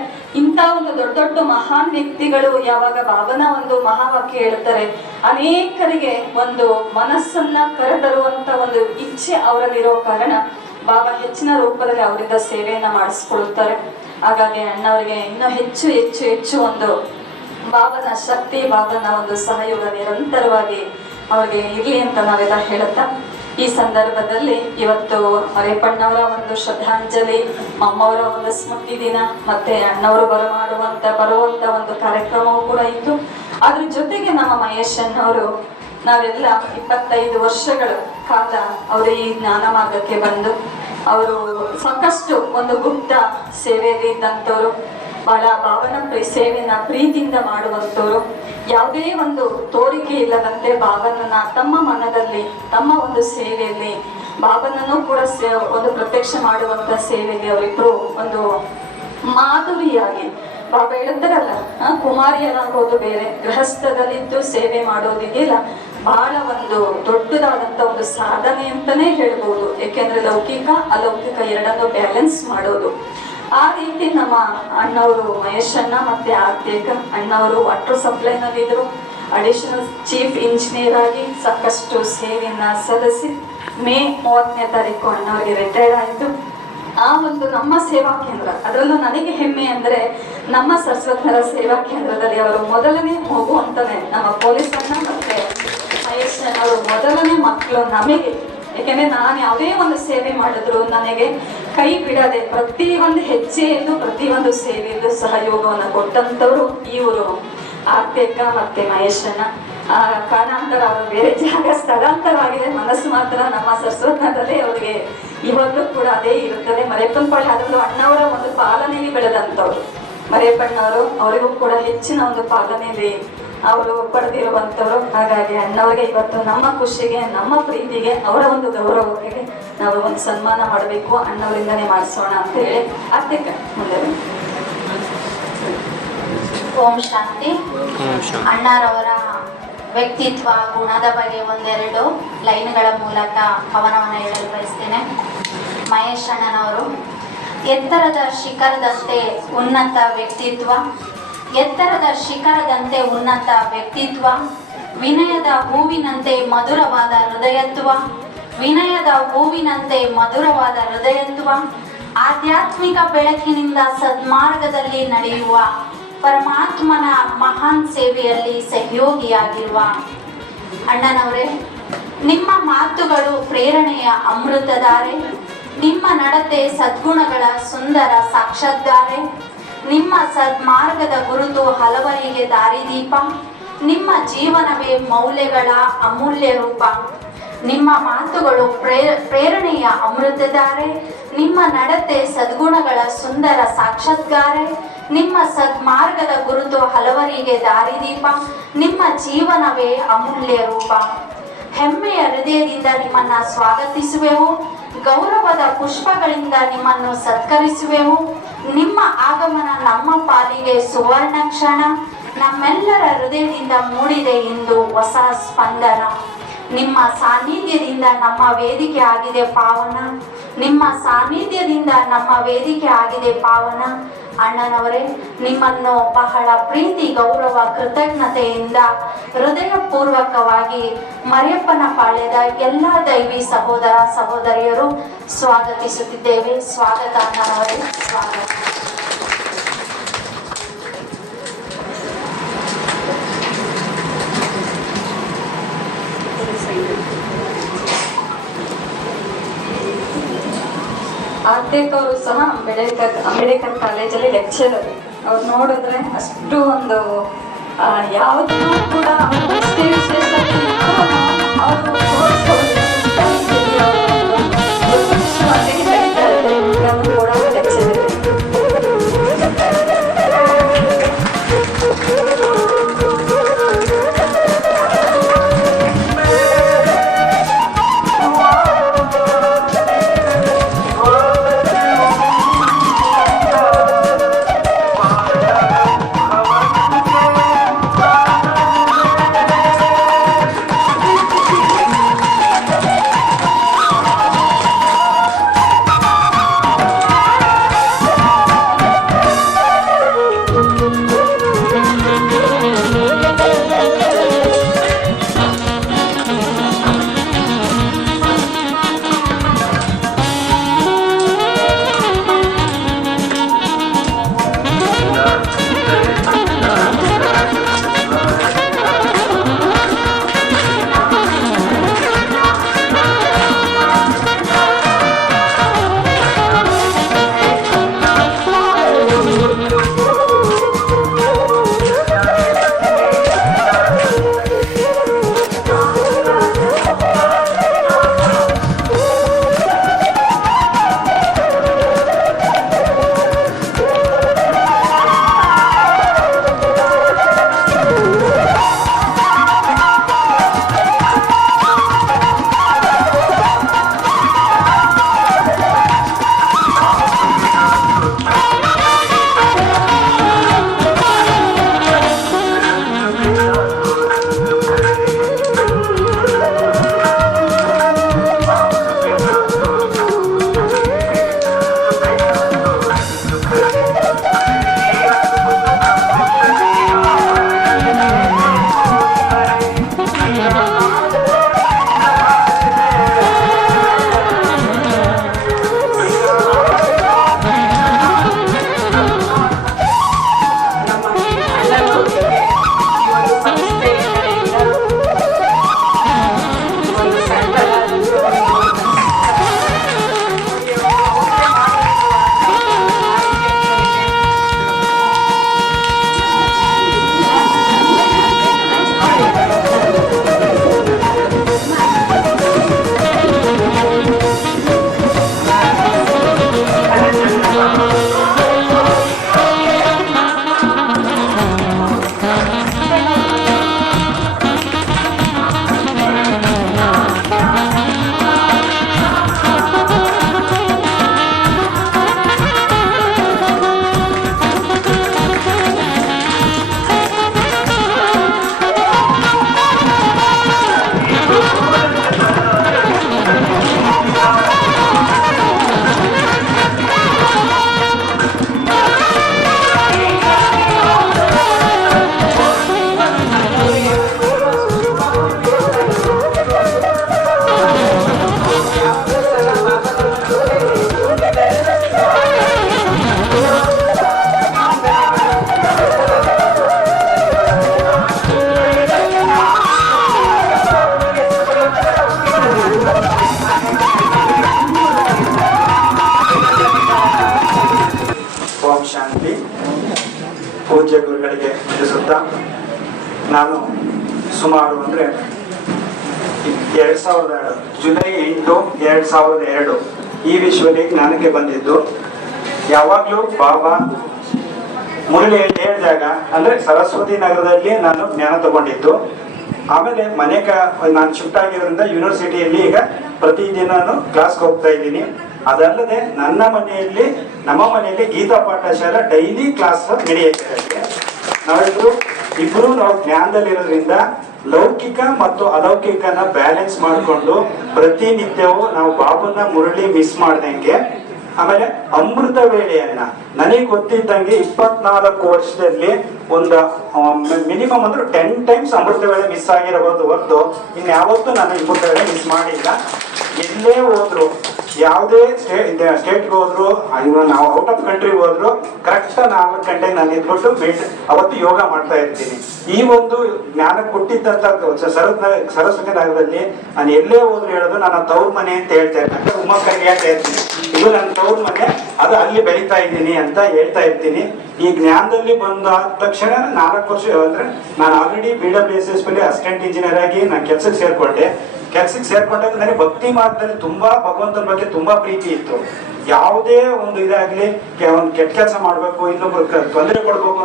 ಇಂಥ ಒಂದು ದೊಡ್ಡ ದೊಡ್ಡ ಮಹಾನ್ ವ್ಯಕ್ತಿಗಳು ಯಾವಾಗ ಬಾಬನ ಒಂದು ಮಹಾವಾಕ್ಯ ಹೇಳ್ತಾರೆ, ಅನೇಕರಿಗೆ ಒಂದು ಮನಸ್ಸನ್ನ ಕರೆತರುವಂತ ಒಂದು ಇಚ್ಛೆ ಅವರಲ್ಲಿರೋ ಕಾರಣ ಬಾಬಾ ಹೆಚ್ಚಿನ ರೂಪದಲ್ಲಿ ಅವರಿಂದ ಸೇವೆಯನ್ನ ಮಾಡಿಸ್ಕೊಳ್ತಾರೆ. ಹಾಗಾಗಿ ಅಣ್ಣವರಿಗೆ ಇನ್ನೂ ಹೆಚ್ಚು ಒಂದು ಬಾಬನ ಶಕ್ತಿ, ಬಾಬನ ಒಂದು ಸಹಯೋಗ ನಿರಂತರವಾಗಿ ಅವರಿಗೆ ಇರ್ಲಿ ಅಂತ ನಾವೆಲ್ಲ ಹೇಳುತ್ತಾ, ಈ ಸಂದರ್ಭದಲ್ಲಿ ಇವತ್ತು ರೇಪಣ್ಣವರ ಒಂದು ಶ್ರದ್ಧಾಂಜಲಿ, ಅಮ್ಮವರ ಒಂದು ಸ್ಮೃತಿ ದಿನ, ಮತ್ತೆ ಅಣ್ಣವರು ಬರುವಂತ ಒಂದು ಕಾರ್ಯಕ್ರಮವೂ ಕೂಡ ಇತ್ತು. ಅದ್ರ ಜೊತೆಗೆ ನಮ್ಮ ಮಹೇಶ್ ಅಣ್ಣವರು ನಾವೆಲ್ಲ 25 ವರ್ಷಗಳ ಕಾಲ ಅವರು ಈ ಜ್ಞಾನ ಮಾರ್ಗಕ್ಕೆ ಬಂದು ಅವರು ಸಾಕಷ್ಟು ಒಂದು ಗುಪ್ತ ಸೇವೆಯಲ್ಲಿ ಇದ್ದಂಥವ್ರು, ಬಹಳ ಭಾವನ ಸೇವೆಯನ್ನ ಪ್ರೀತಿಯಿಂದ ಮಾಡುವಂಥವ್ರು, ಯಾವುದೇ ಒಂದು ತೋರಿಕೆ ಇಲ್ಲದಂತೆ ಬಾಬನನ್ನ ತಮ್ಮ ಮನದಲ್ಲಿ, ತಮ್ಮ ಒಂದು ಸೇವೆಯಲ್ಲಿ ಬಾಬನನ್ನು ಕೂಡ ಒಂದು ಪ್ರತ್ಯಕ್ಷ ಮಾಡುವಂತ ಸೇವೆಯಲ್ಲಿ ಅವರಿಬ್ರು ಒಂದು ಮಾಧುರಿಯಾಗಿ, ಬಾಬಾ ಹೇಳ್ತಾರಲ್ಲ, ಕುಮಾರಿಯನಾಗೋದು ಬೇರೆ, ಗೃಹಸ್ಥದಲ್ಲಿದ್ದು ಸೇವೆ ಮಾಡೋದಿದೆಯಲ್ಲ ಬಹಳ ಒಂದು ದೊಡ್ಡದಾದಂತ ಒಂದು ಸಾಧನೆ ಅಂತಾನೆ ಹೇಳ್ಬೋದು. ಯಾಕೆಂದ್ರೆ ಲೌಕಿಕ ಅಲೌಕಿಕ ಎರಡನ್ನೂ ಬ್ಯಾಲೆನ್ಸ್ ಮಾಡೋದು. ಆ ರೀತಿ ನಮ್ಮ ಅಣ್ಣವರು ಮಹೇಶ್ ಅಣ್ಣ ಮತ್ತೆ ಆರ್ತಿಕ ಅಣ್ಣವರು ವಾಟರ್ ಸಪ್ಲೈನಲ್ಲಿದ್ದರು. ಅಡಿಷನಲ್ ಚೀಫ್ ಇಂಜಿನಿಯರ್ ಆಗಿ ಸಾಕಷ್ಟು ಸೇವೆಯನ್ನ ಸಲ್ಲಿಸಿ ಮೇ 30ನೇ ತಾರೀಕು ಅಣ್ಣವರಿಗೆ ರಿಟೈರ್ಡ್ ಆಯಿತು. ಆ ಒಂದು ನಮ್ಮ ಸೇವಾ ಕೇಂದ್ರ, ಅದರಲ್ಲೂ ನನಗೆ ಹೆಮ್ಮೆ ಅಂದ್ರೆ ನಮ್ಮ ಸರಸ್ವತಿನರ ಸೇವಾ ಕೇಂದ್ರದಲ್ಲಿ ಅವರು ಮೊದಲನೇ ಮಗು ಅಂತಾನೆ, ನಮ್ಮ ಪೊಲೀಸ್ ಅಣ್ಣ ಮತ್ತೆ ಮಹೇಶ್ ಅಣ್ಣವರು ಮೊದಲನೇ ಮಕ್ಕಳು ನಮಗೆ. ಯಾಕೆಂದ್ರೆ ನಾನು ಯಾವುದೇ ಒಂದು ಸೇವೆ ಮಾಡಿದ್ರು ನನಗೆ ಕೈ ಬಿಡದೆ ಪ್ರತಿ ಒಂದು ಹೆಜ್ಜೆಯಲ್ಲೂ ಪ್ರತಿ ಒಂದು ಸೇವೆಯಲ್ಲೂ ಸಹಯೋಗವನ್ನು ಕೊಟ್ಟಂತವ್ರು ಇವರು ಆರ್ತಿಕ ಮತ್ತೆ ಮಹೇಶ್ ಅಣ್ಣ. ಕಾರಣಾಂತರ ಅವರು ಬೇರೆ ಜಾಗ ಸ್ಥಳಾಂತರವಾಗಿದೆ, ಮನಸ್ಸು ಮಾತ್ರ ನಮ್ಮ ಸರಸ್ವತ್ನದಲ್ಲಿ ಅವರಿಗೆ ಇವಾಗಲೂ ಕೂಡ ಅದೇ ಇರುತ್ತದೆ. ಮರಿಯಪ್ಪನ ಪಾಳ್ಯ ಅದರಲ್ಲೂ ಅಣ್ಣವರ ಒಂದು ಪಾಲನೆಯಲ್ಲಿ ಬೆಳೆದಂಥವ್ರು ಮರಿಯಪ್ಪಣ್ಣವರು, ಅವರಿಗೂ ಕೂಡ ಹೆಚ್ಚಿನ ಒಂದು ಪಾಲನೆಯಲ್ಲಿ ಅವರು ಪಡೆದಿರುವಂಥವ್ರು. ಹಾಗಾಗಿ ಅಣ್ಣವರಿಗೆ ಇವತ್ತು ನಮ್ಮ ಖುಷಿಗೆ, ನಮ್ಮ ಪ್ರೀತಿಗೆ, ಅವರ ಒಂದು ಗೌರವಕ್ಕೆ ನಾವು ಒಂದು ಸನ್ಮಾನ ಮಾಡಬೇಕು, ಅಣ್ಣವರಿಂದನೇ ಮಾಡಿಸೋಣ ಅಂತ ಹೇಳಿ ಅತ್ಯಕ್ಕ ಮುಂದೆ ಓಂ ಶಾಂತಿ. ಅಣ್ಣರವರ ವ್ಯಕ್ತಿತ್ವ ಗುಣದ ಬಗ್ಗೆ ಒಂದೆರಡು ಲೈನ್ಗಳ ಮೂಲಕ ಕವನವನ್ನು ಹೇಳಲು ಬಯಸ್ತೇನೆ. ಮಹೇಶ್ ಅಣ್ಣನವರು ಎತ್ತರದ ಶಿಖರದಂತೆ ಉನ್ನತ ವ್ಯಕ್ತಿತ್ವ, ಎತ್ತರದ ಶಿಖರದಂತೆ ಉನ್ನತ ವ್ಯಕ್ತಿತ್ವ, ವಿನಯದ ಹೂವಿನಂತೆ ಮಧುರವಾದ ಹೃದಯತ್ವ, ವಿನಯದ ಹೂವಿನಂತೆ ಮಧುರವಾದ ಹೃದಯತ್ವ, ಆಧ್ಯಾತ್ಮಿಕ ಬೆಳಕಿನಿಂದ ಸನ್ಮಾರ್ಗದಲ್ಲಿ ನಡೆಯುವ ಪರಮಾತ್ಮನ ಮಹಾನ್ ಸೇವೆಯಲ್ಲಿ ಸಹಯೋಗಿಯಾಗಿರುವ ಅಣ್ಣನವರೇ, ನಿಮ್ಮ ಮಾತುಗಳು ಪ್ರೇರಣೆಯ ಅಮೃತಧಾರೆ, ನಿಮ್ಮ ನಡತೆ ಸದ್ಗುಣಗಳ ಸುಂದರ ಸಾಕ್ಷಾತ್ಕಾರೆ, ನಿಮ್ಮ ಸದ್ಮಾರ್ಗದ ಗುರುತು ಹಲವರಿಗೆ ದಾರಿದೀಪ, ನಿಮ್ಮ ಜೀವನವೇ ಮೌಲ್ಯಗಳ ಅಮೂಲ್ಯ ರೂಪ. ನಿಮ್ಮ ಮಾತುಗಳು ಪ್ರೇರಣೆಯ ಅಮೃತಧಾರೆ, ನಿಮ್ಮ ನಡತೆ ಸದ್ಗುಣಗಳ ಸುಂದರ ಸಾಕ್ಷಾತ್ಕಾರೆ, ನಿಮ್ಮ ಸದ್ಮಾರ್ಗದ ಗುರುತು ಹಲವರಿಗೆ ದಾರಿದೀಪ, ನಿಮ್ಮ ಜೀವನವೇ ಅಮೂಲ್ಯ ರೂಪ. ಹೆಮ್ಮೆಯ ಹೃದಯದಿಂದ ನಿಮ್ಮನ್ನ ಸ್ವಾಗತಿಸುವೆವು, ಗೌರವದ ಪುಷ್ಪಗಳಿಂದ ನಿಮ್ಮನ್ನು ಸತ್ಕರಿಸುವೆವು. ನಿಮ್ಮ ಆಗಮನ ನಮ್ಮ ಪಾಲಿಗೆ ಸುವರ್ಣ ಕ್ಷಣ, ನಮ್ಮೆಲ್ಲರ ಹೃದಯದಿಂದ ಮೂಡಿದೆ ಇಂದು ಹೊಸ ಸ್ಪಂದನ. ನಿಮ್ಮ ಸಾನ್ನಿಧ್ಯದಿಂದ ನಮ್ಮ ವೇದಿಕೆ ಆಗಿದೆ ಪಾವನ, ನಿಮ್ಮ ಸಾನ್ನಿಧ್ಯದಿಂದ ನಮ್ಮ ವೇದಿಕೆ ಆಗಿದೆ ಪಾವನ. ಅಣ್ಣನವರೇ, ನಿಮ್ಮನ್ನು ಬಹಳ ಪ್ರೀತಿ, ಗೌರವ, ಕೃತಜ್ಞತೆಯಿಂದ ಹೃದಯಪೂರ್ವಕವಾಗಿ ಮರಿಯಪ್ಪನ ಪಾಳ್ಯದ ಎಲ್ಲ ದೈವಿ ಸಹೋದರ ಸಹೋದರಿಯರು ಸ್ವಾಗತಿಸುತ್ತಿದ್ದೇವೆ. ಸ್ವಾಗತ ಅಣ್ಣನವರೇ, ಸ್ವಾಗತ. ಆರ್ಟೆಕ್ ಅವರು ಸಹ ಅಂಬೇಡ್ಕರ್ ಕಾಲೇಜಲ್ಲಿ ಲೆಕ್ಚರರ್. ಅವ್ರು ನೋಡಿದ್ರೆ ಅಷ್ಟು ಒಂದು ಯಾವುದೂ ಕೂಡ ಎಷ್ಟೇ ವಿಶೇಷವಾಗಿ ಅವರು ಕೂಡ ಲೆಕ್ಚರರ್. ಪೂಜ್ಯ ಗುರುಗಳಿಗೆ ತಿಳಿಸುತ್ತಾ, ನಾನು ಸುಮಾರು ಅಂದರೆ 2002 ಜುಲೈ 8, 2002 ಈ ವಿಶ್ವದಲ್ಲಿ ಜ್ಞಾನಕ್ಕೆ ಬಂದಿದ್ದು. ಯಾವಾಗಲೂ ಬಾಬಾ ಮುರಳಿ ಹೇಳಿದಾಗ ಅಂದರೆ ಸರಸ್ವತಿ ನಗರದಲ್ಲಿ ನಾನು ಜ್ಞಾನ ತಗೊಂಡಿದ್ದು. ಆಮೇಲೆ ನಾನು ಶಿಫ್ಟ್ ಆಗಿರೋದ್ರಿಂದ ಯೂನಿವರ್ಸಿಟಿಯಲ್ಲಿ ಈಗ ಪ್ರತಿದಿನ ನಾನು ಕ್ಲಾಸ್ಗೆ ಹೋಗ್ತಾ ಇದ್ದೀನಿ. ಅದಲ್ಲದೆ ನಮ್ಮ ಮನೆಯಲ್ಲಿ ಗೀತಾ ಪಾಠಶಾಲೆ ಡೈಲಿ ಕ್ಲಾಸ್ ನಡೆಯುತ್ತೆ. ಇಬ್ರು ನಾವು ಜ್ಞಾನದಲ್ಲಿರೋದ್ರಿಂದ ಲೌಕಿಕ ಮತ್ತು ಅಲೌಕಿಕನ ಬ್ಯಾಲೆನ್ಸ್ ಮಾಡಿಕೊಂಡು ಪ್ರತಿನಿತ್ಯವೂ ನಾವು ಬಾಬುನ ಮುರಳಿ ಮಿಸ್ ಮಾಡ್ದಂಗೆ, ಆಮೇಲೆ ಅಮೃತ ವೇಳೆಯನ್ನ ನನಗೆ ಗೊತ್ತಿದ್ದಂಗೆ 24 ವರ್ಷದಲ್ಲಿ ಒಂದು ಮಿನಿಮಮ್ ಅಂದ್ರೆ 10 ಟೈಮ್ಸ್ ಅಮೃತ ವೇಳೆ ಮಿಸ್ ಆಗಿರಬಹುದು ಹೊರತು ಇನ್ಯಾವತ್ತೂ ನಾನು ಅಮೃತ ವೇಳೆ ಮಿಸ್ ಮಾಡಿಲ್ಲ. ಎಲ್ಲೇ ಹೋದ್ರು, ಯಾವುದೇ ಸ್ಟೇಟ್ಗೆ ಹೋದ್ರು, ನಾವು ಔಟ್ ಆಫ್ ಕಂಟ್ರಿಗೆ ಹೋದ್ರು ಕರೆಕ್ಟ್ 4 ಗಂಟೆಗೆ ನಾನು ಎದ್ಬಿಟ್ಟು ಅವತ್ತು ಯೋಗ ಮಾಡ್ತಾ ಇರ್ತೀನಿ. ಈ ಒಂದು ಜ್ಞಾನ ಕೊಟ್ಟಿದ್ದಂತ ಸರಸ್ವತಿ ನಗರದಲ್ಲಿ ನಾನು ಎಲ್ಲೇ ಹೋದ್ರು ಹೇಳೋದು ನನ್ನ ತವ್ರ ಮನೆ ಅಂತ ಹೇಳ್ತಾ ಇರ್ತೀನಿ. ಉಮ್ಮಕ್ಕಂಗೆ ಹೇಳ್ತಾ ಇರ್ತೀನಿ, ಇದು ನನ್ನ ತವ್ರ ಮನೆ, ಅದು ಅಲ್ಲಿ ಬೆಳೀತಾ ಇದ್ದೀನಿ ಅಂತ ಹೇಳ್ತಾ ಇರ್ತೀನಿ. ಈ ಜ್ಞಾನದಲ್ಲಿ ಬಂದ ತಕ್ಷಣ 4 ವರ್ಷ ಅಂದ್ರೆ ನಾನು ಆಲ್ರೆಡಿ BWSS ಅಸಿಸ್ಟೆಂಟ್ ಇಂಜಿನಿಯರ್ ಆಗಿ ನಾನು ಕೆಲ್ಸಕ್ಕೆ ಸೇರ್ಕೊಂಡಾಗ ನನಗೆ ಭಕ್ತಿ ಮಾರ್ಗದಲ್ಲಿ ತುಂಬಾ ಭಗವಂತನ ಬಗ್ಗೆ ತುಂಬಾ ಪ್ರೀತಿ ಇತ್ತು. ಯಾವುದೇ ಒಂದು ಇದಾಗ್ಲಿ ಒಂದು ಕೆಟ್ಟ ಕೆಲಸ ಮಾಡ್ಬೇಕು, ಇನ್ನೊಬ್ರು ತೊಂದರೆ ಕೊಡ್ಬೇಕು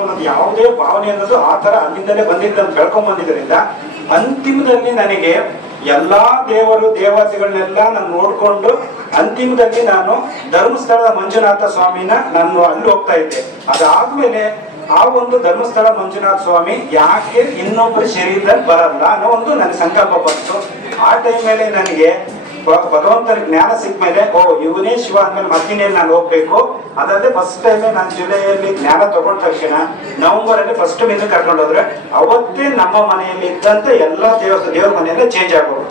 ಅನ್ನೋದು ಯಾವುದೇ ಭಾವನೆ ಅನ್ನೋದು ಆ ತರ ಅಲ್ಲಿಂದಲೇ ಬಂದಿದ್ದಂತ ಬೆಳ್ಕೊಂಡ್ ಬಂದಿದ್ರಿಂದ ಅಂತಿಮದಲ್ಲಿ ನನಗೆ ಎಲ್ಲಾ ದೇವತೆಗಳನ್ನೆಲ್ಲ ನಾನು ನೋಡ್ಕೊಂಡು ಅಂತಿಮದಲ್ಲಿ ನಾನು ಧರ್ಮಸ್ಥಳದ ಮಂಜುನಾಥ ಸ್ವಾಮಿನ ನಾನು ಅಲ್ಲಿ ಹೋಗ್ತಾ ಇದ್ದೆ. ಅದಾದ್ಮೇಲೆ ಆ ಒಂದು ಧರ್ಮಸ್ಥಳ ಮಂಜುನಾಥ ಸ್ವಾಮಿ ಯಾಕೆ ಇನ್ನೊಬ್ಬರು ಶರೀರದಲ್ಲಿ ಬರಲ್ಲ ಅನ್ನೋ ಒಂದು ನನಗೆ ಸಂಕಲ್ಪ ಬಂತು. ಆ ಟೈಮ್ ಮೇಲೆ ನನಗೆ ಭಗವಂತನ ಜ್ಞಾನ ಸಿಕ್ಕ ಮೇಲೆ ಇವನೇ ಶಿವ ಅಂದ್ಮೇಲೆ ಮತ್ತಿನೇಲಿ ನಾನು ಹೋಗ್ಬೇಕು. ಅದಲ್ಲದೆ ಫಸ್ಟ್ ಟೈಮ್ ನಾನು ಜುಲೈಯಲ್ಲಿ ಜ್ಞಾನ ತಗೊಂಡ ತಕ್ಷಣ ನವೆಂಬರ್ ಅಲ್ಲಿ ಫಸ್ಟ್ ಮೀನು ಕರ್ಕೊಂಡೋದ್ರೆ ಅವತ್ತೇ ನಮ್ಮ ಮನೆಯಲ್ಲಿ ಇದ್ದಂತ ಎಲ್ಲಾ ದೇವ್ರ ಮನೆಯಲ್ಲೇ ಚೇಂಜ್ ಆಗೋದು.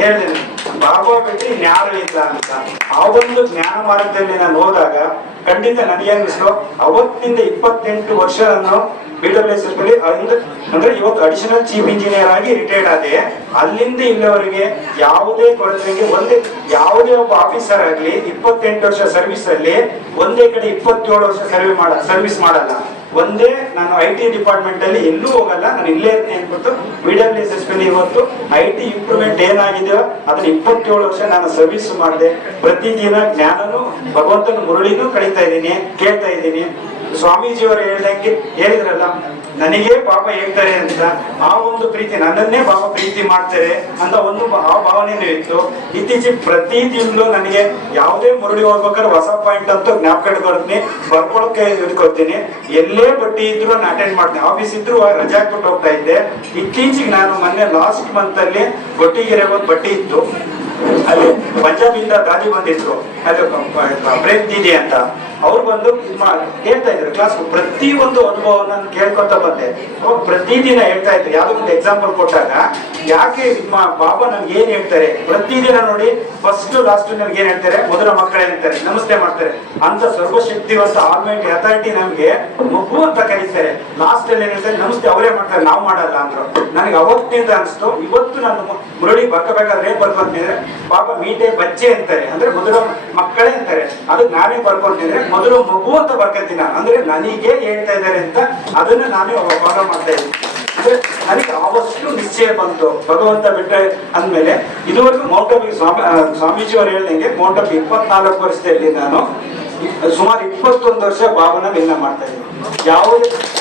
ಹೇಳಿದ್ದೀನಿ ಬಾಬಾ ಬಿಟ್ಟು ಇನ್ಯಾರು ಇಲ್ಲ ಅಂತ. ಆ ಒಂದು ಜ್ಞಾನ ಮಾರ್ಗದಲ್ಲಿ ನಾನು ಹೋದಾಗ ಖಂಡಿತ ನನಗೆ ಅನಿಸ್ತು, ಅವತ್ತಿಂದ 28 ವರ್ಷ ನಾನು BWSS ಅಂದ್ರೆ ಇವತ್ತು ಅಡಿಷನಲ್ ಚೀಫ್ ಇಂಜಿನಿಯರ್ ಆಗಿ ರಿಟೈರ್ಡ್ ಆದೆ. ಅಲ್ಲಿಂದ ಇಲ್ಲಿವರೆಗೆ ಯಾವುದೇ ಕೊರತೆ ಯಾವುದೇ ಒಬ್ಬ ಆಫೀಸರ್ ಆಗ್ಲಿ 28 ವರ್ಷ ಸರ್ವಿಸ್ ಅಲ್ಲಿ ಒಂದೇ ಕಡೆ 27 ವರ್ಷ ಸರ್ವಿಸ್ ಮಾಡಲ್ಲ. ಒಂದೇ ನಾನು IT ಡಿಪಾರ್ಟ್ಮೆಂಟ್ ಅಲ್ಲಿ ಎಲ್ಲೂ ಹೋಗಲ್ಲ, ನಾನು ಇಲ್ಲೇ ಇರ್ತೀನಿ ಅಂದ್ಬಿಟ್ಟು BWSS ಇವತ್ತು IT ಇಂಪ್ರೂವ್ಮೆಂಟ್ ಏನಾಗಿದೆಯೋ ಅದನ್ನ 27 ವರ್ಷ ನಾನು ಸರ್ವಿಸ್ ಮಾಡಿದೆ. ಪ್ರತಿದಿನ ಜ್ಞಾನನು ಭಗವಂತನ ಮುರಳಿನೂ ಕಳೀತಾ ಇದ್ದೀನಿ, ಕೇಳ್ತಾ ಇದ್ದೀನಿ. ಸ್ವಾಮೀಜಿಯವರು ಹೇಳಿದ್ರಲ್ಲ, ನನಗೆ ಪಾಪ ಹೇಳ್ತಾರೆ ಅಂತ, ಆ ಒಂದು ಪ್ರೀತಿ ನನ್ನನ್ನೇ ಪಾಪ ಪ್ರೀತಿ ಮಾಡ್ತಾರೆ ಅಂತ ಒಂದು ಆ ಭಾವನೆನೂ ಇತ್ತು. ಇತ್ತೀಚೆಗೆ ಪ್ರತಿ ತಿಂಗಳು ನನಗೆ ಯಾವುದೇ ಮುರುಳಿ ಹೋಗ್ಬೇಕಾದ್ರೆ ಹೊಸ ಪಾಯಿಂಟ್ ಅಂತೂ ಜ್ಞಾಪಕ ಬರ್ಕೊಳಕ್ಕೆ ಇಟ್ಕೊಳ್ತೀನಿ. ಎಲ್ಲೇ ಬಡ್ಡಿ ಇದ್ರು ನಾನು ಅಟೆಂಡ್ ಮಾಡ್ತೀನಿ, ಆಫೀಸ್ ಇದ್ರು ರಜೆ ಹಾಕ್ಬಿಟ್ಟು ಹೋಗ್ತಾ ಇದ್ದೆ. ಇತ್ತೀಚೆಗೆ ನಾನು ಮೊನ್ನೆ ಲಾಸ್ಟ್ ಮಂತ್ ಅಲ್ಲಿ ಬೊಟ್ಟಿಗೆರೆ ಒಂದು ಬಡ್ಡಿ ಇತ್ತು, ಅಲ್ಲಿ ಪಂಜಾಬಿಂದ ದಾದಿ ಬಂದಿದ್ರು, ಅಲ್ಲಿ ಬ್ರೇಕ್ ದೀದಿ ಅಂತ ಅವ್ರು ಬಂದು ಹೇಳ್ತಾ ಇದ್ರು ಕ್ಲಾಸ್. ಪ್ರತಿ ಒಂದು ಅನುಭವ ನಾನು ಕೇಳ್ಕೊತ ಬಂದೆ. ಪ್ರತಿದಿನ ಹೇಳ್ತಾ ಇದ್ರು, ಯಾವ್ದೋ ಒಂದು ಎಕ್ಸಾಂಪಲ್ ಕೊಟ್ಟಾಗ ಯಾಕೆ ಬಾಬಾ ನಮ್ಗೆ ಏನ್ ಹೇಳ್ತಾರೆ ಪ್ರತಿದಿನ ನೋಡಿ, ಫಸ್ಟ್ ಲಾಸ್ಟ್ ನಮ್ಗೆ ಏನ್ ಹೇಳ್ತಾರೆ, ಮೊದಲ ಮಕ್ಕಳೇ ಹೇಳ್ತಾರೆ, ನಮಸ್ತೆ ಮಾಡ್ತಾರೆ ಅಂತ ಸರ್ವಶಕ್ತಿವಂತ ಆಲ್ಮೈಟಿ ಅಥಾರಿಟಿ ನಮ್ಗೆ ಮಗು ಅಂತ ಕರೀತಾರೆ. ಲಾಸ್ಟ್ ಅಲ್ಲಿ ಏನ್ ಹೇಳ್ತಾರೆ, ನಮಸ್ತೆ ಅವರೇ ಮಾಡ್ತಾರೆ, ನಾವು ಮಾಡಲ್ಲ ಅಂದ್ರು. ನನಗೆ ಅವತ್ತಿನಿಂದ ಅನಿಸ್ತು, ಇವತ್ತು ನಾನು ಮುರಳಿ ಬರ್ಕೋಬೇಕಾದ್ರೆ ಏನ್ ಬರ್ಕೊಂತಿದ್ರೆ, ಬಾಬಾ ಮೀಟೆ ಬಚ್ಚೆ ಅಂತಾರೆ, ಅಂದ್ರೆ ಮೊದಲ ಮಕ್ಕಳೇ ಅಂತಾರೆ, ಅದಕ್ಕೆ ನಾನೇ ಬರ್ಕೊಂತಿದ್ರೆ ಮೊದಲು ಮಗು ಅಂತ ಬರ್ಕೊತೀನಿ. ಅಂದ್ರೆ ನನಗೆ ಹೇಳ್ತಾ ಇದ್ದಾರೆ ಅಂತ ಅದನ್ನ ನಾನೇ ಫಾಲೋ ಮಾಡ್ತಾ ಇದ್ದೀನಿ. ಅಂದ್ರೆ ನನಗೆ ಆವಷ್ಟು ನಿಶ್ಚಯ ಬಂತು ಭಗವಂತ ಬಿಟ್ಟರೆ ಅಂದ್ಮೇಲೆ. ಇದುವರೆಗೂ ಮೌಂಟ್ ಆಫ್ ಸ್ವಾಮೀಜಿ ಅವರು ಹೇಳ್ದಂಗೆ ಮೌಂಟ್ ಆಫ್ 24 ವರ್ಷದಲ್ಲಿ ನಾನು ಸುಮಾರು 21 ವರ್ಷ ಬಾಬನ ವಿನ್ನ ಮಾಡ್ತಾ ಇದ್ದೀನಿ.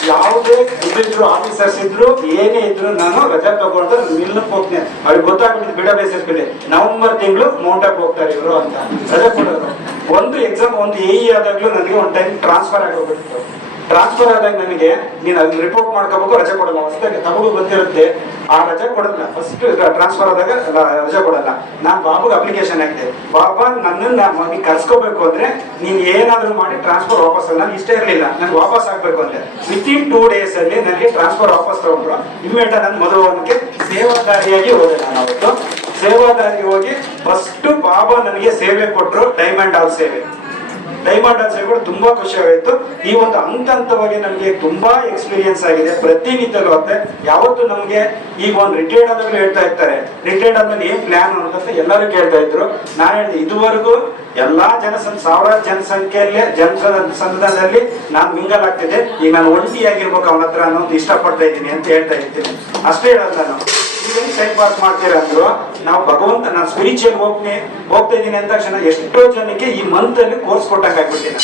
ಯಾವುದೇ ಇದ್ರು ಆಫೀಸರ್ಸ್ ಇದ್ರು ಏನೇ ಇದ್ರು ನಾನು ರಜಾ ತಗೊಂಡು ನಿಲ್ಲಕ್ಕೆ ಹೋಗ್ತೇನೆ. ಅವ್ರಿಗೆ ಗೊತ್ತಾಗ್ಬಿಟ್ಟು BWSS ನವೆಂಬರ್ ತಿಂಗಳು ಮೌಂಟ್ ಆಫ್ ಹೋಗ್ತಾರೆ ಇವರು ಅಂತ ರಜಾ ಕೊಡೋರು. ಒಂದು ಎಕ್ಸಾಮ್ ಒಂದು AE ಆದಾಗ್ಲೂ ನನಗೆ ಒಂದು ಟೈಮ್ ಟ್ರಾನ್ಸ್ಫರ್ ಆಗೋಗ್ಬಿಟ್ಟಿತ್ತು. ಟ್ರಾನ್ಸ್ಫರ್ ಆದಾಗ ನನಗೆ ನೀನು ಅಲ್ಲಿ ರಿಪೋರ್ಟ್ ಮಾಡ್ಕೋಬೇಕು, ರಜೆ ಕೊಡಲ್ಲ. ಹೊಸದಾಗಿ ತಮಗೂ ಬಂದಿರುತ್ತೆ, ಆ ರಜೆ ಕೊಡಲ್ಲ. ಫಸ್ಟ್ ಟ್ರಾನ್ಸ್ಫರ್ ಆದಾಗ ರಜೆ ಕೊಡಲ್ಲ. ನಾನು ಬಾಬುಗೆ ಅಪ್ಲಿಕೇಶನ್ ಹಾಕಿದೆ, ಬಾಬಾ ನನ್ನನ್ನು ನೀನು ಕರ್ಸ್ಕೋಬೇಕು ಅಂದ್ರೆ ನೀನು ಏನಾದರೂ ಮಾಡಿ ಟ್ರಾನ್ಸ್ಫರ್ ವಾಪಸ್ ನಾನು ಇಷ್ಟ ಇರಲಿಲ್ಲ, ನನ್ಗೆ ವಾಪಸ್ ಆಗ್ಬೇಕು ಅಂದ್ರೆ ವಿತಿನ್ 2 days ಅಲ್ಲಿ ನನಗೆ ಟ್ರಾನ್ಸ್ಫರ್ ವಾಪಸ್ ತಗೊಂಡ್ರು. ಇಮ್ಮಿಡಿಯೇಟ್ ನನ್ನ ಮದುವೆ ಸೇವಾದಾರಿಯಾಗಿ ಹೋದೆ. ನಾನು ಅವತ್ತು ಸೇವಾದಾರಿ ಹೋಗಿ ಫಸ್ಟ್ ಬಾಬಾ ನನಗೆ ಸೇವೆ ಕೊಟ್ಟರು, ಡೈಮಂಡ್ ಹಾಲ್ ಸೇವೆ. ಡೈಮಂಡ್ ಆಚೆ ಕೂಡ ತುಂಬಾ ಖುಷಿ ಆಯಿತು. ಈ ಒಂದು ಹಂತವಾಗಿ ನಮಗೆ ತುಂಬಾ ಎಕ್ಸ್ಪೀರಿಯನ್ಸ್ ಆಗಿದೆ. ಪ್ರತಿನಿತ್ಯಲೂ ಮತ್ತೆ ಯಾವತ್ತು ನಮ್ಗೆ ಈಗ ಒಂದು ರಿಟೈರ್ಡ್ ಆದ್ಮೇಲೆ ಹೇಳ್ತಾ ಇರ್ತಾರೆ, ರಿಟೈರ್ಡ್ ಆದ್ಮೇಲೆ ಏನ್ ಪ್ಲಾನ್ ಅಂತ ಎಲ್ಲರೂ ಕೇಳ್ತಾ ಇದ್ರು. ನಾನು ಹೇಳಿದೆ, ಇದುವರೆಗೂ ಎಲ್ಲಾ ಸಾವಿರಾರು ಜನಸಂಖ್ಯೆಯಲ್ಲಿ ಜನಸಂದದಲ್ಲಿ ನಾನು ಮಿಂಗಲ್ ಆಗ್ತಿದ್ದೆ. ಈಗ ನಾನು ಒಂಟಿಯಾಗಿರ್ಬೇಕು ಅವನ ಹತ್ರ ಅನ್ನೋದು ಇಷ್ಟಪಡ್ತಾ ಇದ್ದೀನಿ ಅಂತ ಹೇಳ್ತಾ ಇರ್ತೀನಿ. ಅಷ್ಟೇ ಹೇಳೋದು ನಾನು. ನೀವೇನು ಟೈಮ್ ಪಾಸ್ ಮಾಡ್ತೀರಾ ಅಂದ್ರು, ನಾವು ಭಗವಂತ ನಾನು ಸ್ಪಿರಿಚುವಲ್ ಹೋಗ್ತಾ ಇದ್ದೀನಿ ಅಂದ ತಕ್ಷಣ ಎಷ್ಟೋ ಜನಕ್ಕೆ ಈ ಮಂತ್ ಅಲ್ಲಿ ಕೋರ್ಸ್ ಕೊಟ್ಟಂಗೆ ಆಗ್ಬಿಟ್ಟಿನ.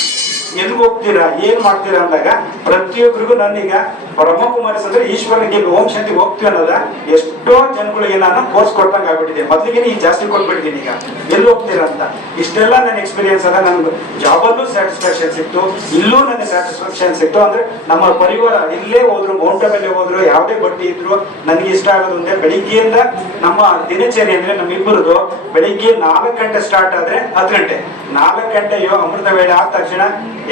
ಎಲ್ಲಿ ಹೋಗ್ತೀರಾ, ಏನ್ ಮಾಡ್ತೀರಾ ಅಂದಾಗ ಪ್ರತಿಯೊಬ್ಬರಿಗೂ ನಾನೀಗ ಬ್ರಹ್ಮಕುಮಾರಿ ಅಂದ್ರೆ ಈಶ್ವರನಿಗೆ ಓಂ ಶಾಂತಿ ಹೋಗ್ತೀವಿ ಅನ್ನೋದ ಎಷ್ಟೋ ಜನಗಳಿಗೆ ನಾನು ಕೋರ್ಸ್ ಕೊಟ್ಟಂಗೆ ಆಗ್ಬಿಟ್ಟಿದೆ. ಮೊದ್ಲಿಗೆ ಈಗ ಜಾಸ್ತಿ ಕೊಟ್ಬಿಟ್ಟಿದ್ದೀನಿ. ಈಗ ಎಲ್ಲಿ ಹೋಗ್ತೀರಾ ಅಂತ ಇಷ್ಟೆಲ್ಲ ನನ್ನ ಎಕ್ಸ್ಪೀರಿಯನ್ಸ್ ಅಲ್ಲ. ನನ್ಗೆ ಜಾಬಲ್ಲೂ ಸ್ಯಾಟಿಸ್ಫ್ಯಾಕ್ಷನ್ ಸಿಕ್ತು, ಇಲ್ಲೂ ನನಗೆ ಸ್ಯಾಟಿಸ್ಫ್ಯಾಕ್ಷನ್ ಸಿಕ್ತು. ಅಂದ್ರೆ ನಮ್ಮ ಪರಿವಾರ ಇಲ್ಲೇ ಹೋದ್ರು, ಮೌಂಟ್ ಅಬೆಲ್ಲೇ ಹೋದ್ರು, ಯಾವುದೇ ಬಡ್ಡಿ ಇದ್ರು ನನಗೆ ಇಷ್ಟ ಆಗೋದು ಅಂದ್ರೆ ಬೆಳಿಗ್ಗೆಯಿಂದ ನಮ್ಮ ದಿನಚರಿ ಅಂದ್ರೆ ನಮ್ಮಿಬ್ಬರದು ಬೆಳಿಗ್ಗೆ 4 ಗಂಟೆ ಸ್ಟಾರ್ಟ್ ಆದ್ರೆ 10 ಗಂಟೆ, 4 ಗಂಟೆ ಅಮೃತ ವೇಳೆ ಆದ ತಕ್ಷಣ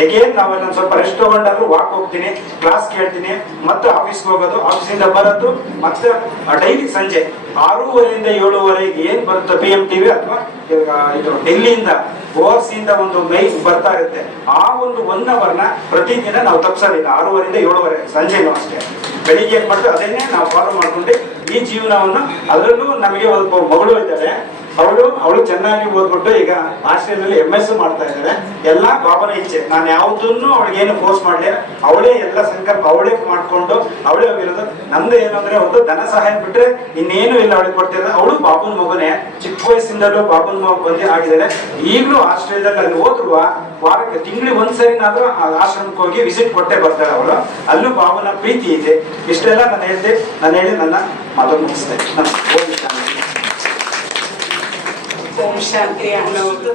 ಎಗೇನ್ ನಾವೆಲ್ಲ ಸ್ವಲ್ಪ ರೆಸ್ಟ್ ತಗೊಂಡಾದ್ರೂ ವಾಕ್ ಹೋಗ್ತೀನಿ, ಕ್ಲಾಸ್ ಕೇಳ್ತೀನಿ, ಮತ್ತೆ ಆಫೀಸ್ಗೆ ಹೋಗೋದು, ಆಫೀಸಿಂದ ಬರೋದು, ಮತ್ತೆ ಡೈಲಿ ಸಂಜೆ 6:30 7:30 ಏನ್ ಬರುತ್ತೆ PMTV ಅಥವಾ ಇದು ಡೆಲ್ಲಿಯಿಂದ ಓವರ್ಸಿಯಿಂದ ಒಂದು ಮೈಕ್ ಬರ್ತಾ ಇರುತ್ತೆ. ಆ ಒಂದು 1 ಅವರ್ನ ಪ್ರತಿದಿನ ನಾವು ತಪ್ಪಿಸೋದಿಲ್ಲ. 6:30 7:30 ಸಂಜೆನೂ ಅಷ್ಟೇ. ಬೆಳಿಗ್ಗೆ ಏನ್ ಮಾಡ್ತೀವಿ ಅದನ್ನೇ ನಾವು ಫಾಲೋ ಮಾಡ್ಕೊಂಡು ಈ ಜೀವನವನ್ನು, ಅದರಲ್ಲೂ ನಮಗೆ ಒಂದು ಮಗಳು ಇದ್ದಾರೆ. ಅವಳು ಚೆನ್ನಾಗಿ ಓದ್ಬಿಟ್ಟು ಈಗ ಆಸ್ಟ್ರೇಲಿಯಲ್ಲಿ MS ಮಾಡ್ತಾ ಇದ್ದಾಳೆ. ಎಲ್ಲ ಬಾಬನ ಇಚ್ಛೆ. ನಾನು ಯಾವುದನ್ನು ಅವಳಿಗೇನು ಫೋರ್ಸ್ ಮಾಡಲಿ, ಅವಳೇ ಎಲ್ಲ ಸಂಕಲ್ಪ ಅವಳೇ ಮಾಡ್ಕೊಂಡು ಅವಳೇ ಹೋಗಿರೋದು. ನಮ್ದು ಏನಂದ್ರೆ ಒಂದು ಧನ ಸಹಾಯ ಬಿಟ್ರೆ ಇನ್ನೇನು ಇಲ್ಲ ಅವಳಿಗೆ ಕೊಡ್ತಿರೋದು. ಅವಳು ಬಾಬುನ ಮಗನೇ, ಚಿಕ್ಕ ವಯಸ್ಸಿಂದಲೂ ಬಾಬುನ ಮಗ ಬಂದು ಆಗಿದ್ದಾಳೆ. ಈಗಲೂ ಆಸ್ಟ್ರೇಲಿಯಾದಲ್ಲಿ ಅಲ್ಲಿ ಹೋದ್ರು ವಾರಕ್ಕೆ ತಿಂಗಳಿಗೆ ಒಂದ್ಸರಿನಾದ್ರೂ ಆಶ್ರಮಕ್ಕೆ ಹೋಗಿ ವಿಸಿಟ್ ಕೊಟ್ಟೆ ಬರ್ತಾಳೆ ಅವಳು. ಅಲ್ಲೂ ಬಾಬುನ ಪ್ರೀತಿ ಇದೆ. ಇಷ್ಟೆಲ್ಲ ನಾನು ಹೇಳಿ ನನ್ನ ಮಾತು ಮುಗಿಸ್ತೇನೆ. ಓಂ ಶಾಂತಿ. ಅಣ್ಣವರು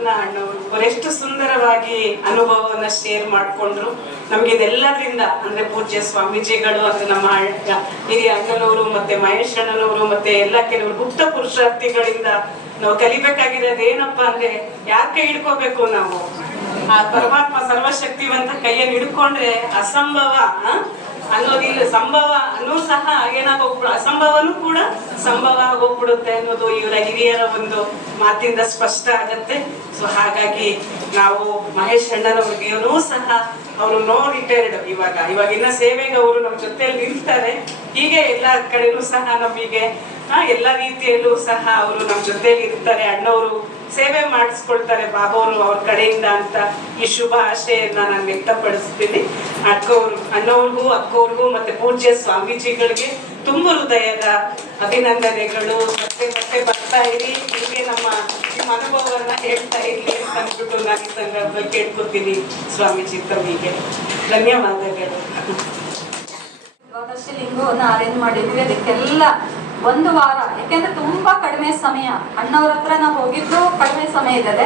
ಅವರೆಷ್ಟು ಸುಂದರವಾಗಿ ಅನುಭವವನ್ನ ಶೇರ್ ಮಾಡ್ಕೊಂಡ್ರು. ನಮ್ಗೆ ಇದೆಲ್ಲದ್ರಿಂದ ಅಂದ್ರೆ ಪೂಜ್ಯ ಸ್ವಾಮೀಜಿಗಳು, ಅಂದ್ರೆ ನಮ್ಮ ಹಿರಿಯ ಅಣ್ಣನವರು ಮತ್ತೆ ಮಹೇಶ್ ಅಣ್ಣನವರು ಮತ್ತೆ ಎಲ್ಲ ಕೆಲವರು ಗುಪ್ತ ಪುರುಷಾರ್ಥಿಗಳಿಂದ ನಾವು ಕಲಿಬೇಕಾಗಿರೋದು ಏನಪ್ಪಾ ಅಂದ್ರೆ ಯಾರ್ ಕೈ ಹಿಡ್ಕೋಬೇಕು ನಾವು. ಆ ಪರಮಾತ್ಮ ಸರ್ವಶಕ್ತಿವಂತ ಕೈಯಲ್ಲಿ ಹಿಡ್ಕೊಂಡ್ರೆ ಅಸಂಭವ ಅನ್ನೋದಿಲ್ಲ, ಸಂಭವ ಅನ್ನೋ ಸಹ ಏನಾಗೋಗ್ಬಿಡು, ಅಸಂಭವನೂ ಕೂಡ ಸಂಭವ ಆಗೋಗ್ಬಿಡುತ್ತೆ ಅನ್ನೋದು ಇವರ ಹಿರಿಯರ ಒಂದು ಮಾತಿಂದ ಸ್ಪಷ್ಟ ಆಗತ್ತೆ. ಸೊ ಹಾಗಾಗಿ ನಾವು ಮಹೇಶ್ ಅಣ್ಣನವ್ರಿಗೂ ಸಹ ಅವರು ರಿಟೈರ್ಡ್ ಇವಾಗ ಇನ್ನ ಸೇವೆಗೆ ಅವರು ನಮ್ಮ ಜೊತೆಯಲ್ಲಿ ನಿಲ್ತಾರೆ. ಹೀಗೆ ಎಲ್ಲ ಕಡೆನೂ ಸಹ ನಮಗೆ ಎಲ್ಲ ರೀತಿಯಲ್ಲೂ ಸಹ ಅವರು ನಮ್ಮ ಜೊತೆಯಲ್ಲಿ ಇರ್ತಾರೆ. ಅಣ್ಣವರು ಸೇವೆ ಮಾಡಿಸ್ಕೊಳ್ತಾರೆ ಬಾಬಾವರು ಅವ್ರ ಕಡೆಯಿಂದ ಅಂತ ಈ ಶುಭ ಆಶೆಯನ್ನ ನಾನು ವ್ಯಕ್ತಪಡಿಸ್ತೀನಿ. ಅಣ್ಣವ್ರಿಗೂ ಅಕ್ಕವ್ರಿಗೂ ಮತ್ತೆ ಪೂಜ್ಯ ಸ್ವಾಮೀಜಿಗಳಿಗೆ ತುಂಬ ಹೃದಯದ ಅಭಿನಂದನೆಗಳು. ಮತ್ತೆ ಬರ್ತಾ ಇರಿ, ಹೀಗೆ ನಮ್ಮ ಅನುಭವವನ್ನ ಹೇಳ್ತಾ ಇರ್ಲಿ ಅಂತ ಅಂದ್ಬಿಟ್ಟು ನಾನು ಈ ಸಂದರ್ಭದಲ್ಲಿ ಕೇಳ್ಕೊತೀನಿ ಸ್ವಾಮೀಜಿ ತಮಗೆ ಧನ್ಯವಾದಗಳು. ದ್ವಾದಶಿ ಲಿಂಗವನ್ನು ಅರೇಂಜ್ ಮಾಡಿದ್ವಿ. ಅದಕ್ಕೆಲ್ಲ 1 ವಾರ, ಯಾಕೆಂದ್ರೆ ತುಂಬಾ ಕಡಿಮೆ ಸಮಯ. ಅಣ್ಣವ್ರ ಹತ್ರ ನಾವು ಹೋಗಿದ್ದು ಕಡಿಮೆ ಸಮಯ ಇದ್ದಾರೆ.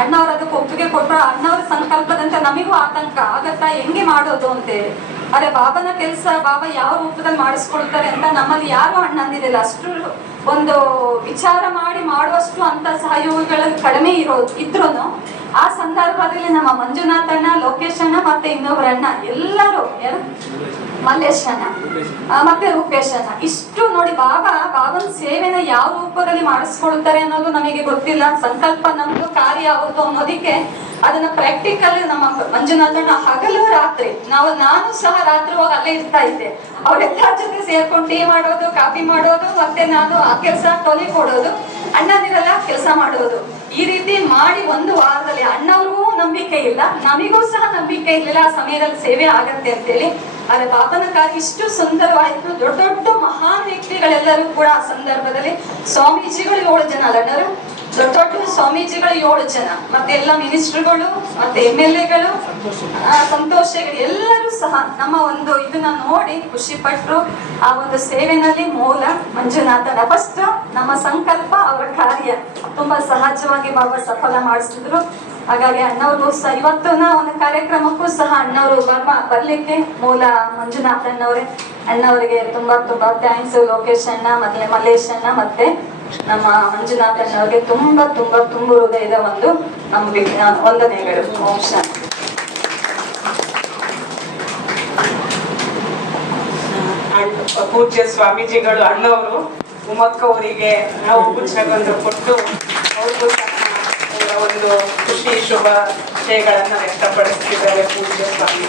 ಅಣ್ಣವ್ರ ಅದಕ್ಕೆ ಒಪ್ಪಿಗೆ ಕೊಟ್ಟರು. ಅಣ್ಣವ್ರ ಸಂಕಲ್ಪದಂತೆ ನಮಿಗೂ ಆತಂಕ ಆಗತ್ತಾ, ಹೆಂಗೆ ಮಾಡೋದು ಅಂತೇಳಿ. ಆದ್ರೆ ಬಾಬನ ಕೆಲಸ ಬಾಬಾ ಯಾವ ರೂಪದಲ್ಲಿ ಮಾಡಿಸ್ಕೊಳ್ತಾರೆ ಅಂತ ನಮ್ಮಲ್ಲಿ ಯಾರು ಅಣ್ಣಂದಿರಲಿಲ್ಲ. ಅಷ್ಟು ಒಂದು ವಿಚಾರ ಮಾಡಿ ಮಾಡುವಷ್ಟು ಅಂತ ಸಹಯೋಗಿಗಳಲ್ಲಿ ಕಡಿಮೆ ಇದ್ರೂ ಆ ಸಂದರ್ಭದಲ್ಲಿ ನಮ್ಮ ಮಂಜುನಾಥಣ್ಣ, ಲೋಕೇಶ್ ಅಣ್ಣ ಮತ್ತೆ ಇನ್ನೊಬ್ಬರ ಅಣ್ಣ ಎಲ್ಲರೂ ಮಲ್ಲೇಶ್ ಅಣ್ಣ ಮತ್ತೆ ರೂಪೇಶ್ ಅಣ್ಣ ಇಷ್ಟು ನೋಡಿ ಬಾಬನ ಸೇವೆನ ಯಾವ ರೂಪದಲ್ಲಿ ಮಾಡಿಸ್ಕೊಳ್ತಾರೆ ಅನ್ನೋದು ನಮಗೆ ಗೊತ್ತಿಲ್ಲ. ಸಂಕಲ್ಪ ನಮ್ದು, ಕಾರ್ಯ ಅವ್ರದ್ದು ಅನ್ನೋದಿಕ್ಕೆ ಅದನ್ನ ಪ್ರಾಕ್ಟಿಕಲ್ ನಮ್ಮ ಮಂಜುನಾಥಣ್ಣ ಹಗಲು ರಾತ್ರಿ ನಾನು ಸಹ ರಾತ್ರಿ ಹೋಗಿ ಅಲ್ಲೇ ಇರ್ತಾ ಇದ್ದೆ. ಅವರೆಲ್ಲರ ಜೊತೆ ಸೇರ್ಕೊಂಡು ಟೀ ಮಾಡೋದು, ಕಾಫಿ ಮಾಡೋದು, ಮತ್ತೆ ನಾನು ಆ ಕೆಲಸ ತೊಲೆ ಕೊಡೋದು, ಅಣ್ಣನಿರೆಲ್ಲ ಕೆಲಸ ಮಾಡೋದು. ಈ ರೀತಿ ಮಾಡಿ 1 ವಾರದಲ್ಲಿ ಅಣ್ಣವ್ರಿಗೂ ನಂಬಿಕೆ ಇಲ್ಲ, ನಮಿಗೂ ಸಹ ನಂಬಿಕೆ ಇರಲಿಲ್ಲ ಆ ಸಮಯದಲ್ಲಿ ಸೇವೆ ಆಗತ್ತೆ ಅಂತೇಳಿ. ಆದ್ರೆ ಬಾಬನ ಕಾರ್ಯ ಇಷ್ಟು ಸುಂದರವಾಯಿತು. ದೊಡ್ಡ ದೊಡ್ಡ ಮಹಾನ್ ವ್ಯಕ್ತಿಗಳೆಲ್ಲರೂ ಕೂಡ ಆ ಸಂದರ್ಭದಲ್ಲಿ, ಸ್ವಾಮೀಜಿಗಳು 7 ಜನ ಅಲ್ಲಣ್ಣರು, ದೊಡ್ಡ ದೊಡ್ಡ ಸ್ವಾಮೀಜಿಗಳು 7 ಜನ, ಮತ್ತೆ ಎಲ್ಲ ಮಿನಿಸ್ಟರ್ಗಳು, ಮತ್ತೆ MLAಗಳು, ಸಂತೋಷಗಳು ಎಲ್ಲರೂ ಸಹ ನಮ್ಮ ಒಂದು ಇದನ್ನ ನೋಡಿ ಖುಷಿ ಪಟ್ರು. ಆ ಒಂದು ಸೇವೆನಲ್ಲಿ ಮೂಲ ಮಂಜುನಾಥನ ಫಸ್ಟ್ ನಮ್ಮ ಸಂಕಲ್ಪ, ಅವರ ಕಾರ್ಯ ತುಂಬಾ ಸಹಜವಾಗಿ ಬಾಬಾ ಸಫಲ ಮಾಡಿಸಿದ್ರು. ಹಾಗಾಗಿ ಅಣ್ಣವ್ರಿಗೂ ಸಹ ಇವತ್ತಿನ ಒಂದು ಕಾರ್ಯಕ್ರಮಕ್ಕೂ ಸಹ ಅಣ್ಣವರು ಬರ್ಲಿಕ್ಕೆ ಮೂಲ ಮಂಜುನಾಥಣ್ಣವ್ರೆ. ಅಣ್ಣವರಿಗೆ ತುಂಬಾ ಥ್ಯಾಂಕ್ಸ್. ಲೋಕೇಶ್ ಅಣ್ಣ ಮತ್ತೆ ಮಲ್ಲೇಶ್ ಅಣ್ಣ ಮತ್ತೆ ನಮ್ಮ ಮಂಜುನಾಥಣ್ಣವ್ರಿಗೆ ತುಂಬಾ ಹೃದಯದ ಒಂದು ನಮ್ಗೆ ವಂದನೆಗಳು. ಓಂ ಶಾಂತಿ. ಪೂಜ್ಯ ಸ್ವಾಮೀಜಿಗಳು ಅಣ್ಣವರು ಉಮಕ್ಕ ಅವರಿಗೆ ನಾವು ಪುಸ್ತಕವನ್ನು ಕೊಟ್ಟು ಅವ್ರಿಗೂ ಸಹ ಒಂದು ಖುಷಿ ಶುಭ ಆಶಯಗಳನ್ನ ವ್ಯಕ್ತಪಡಿಸ್ತಿದ್ದಾರೆ ಪೂಜ್ಯ ಸ್ವಾಮಿ.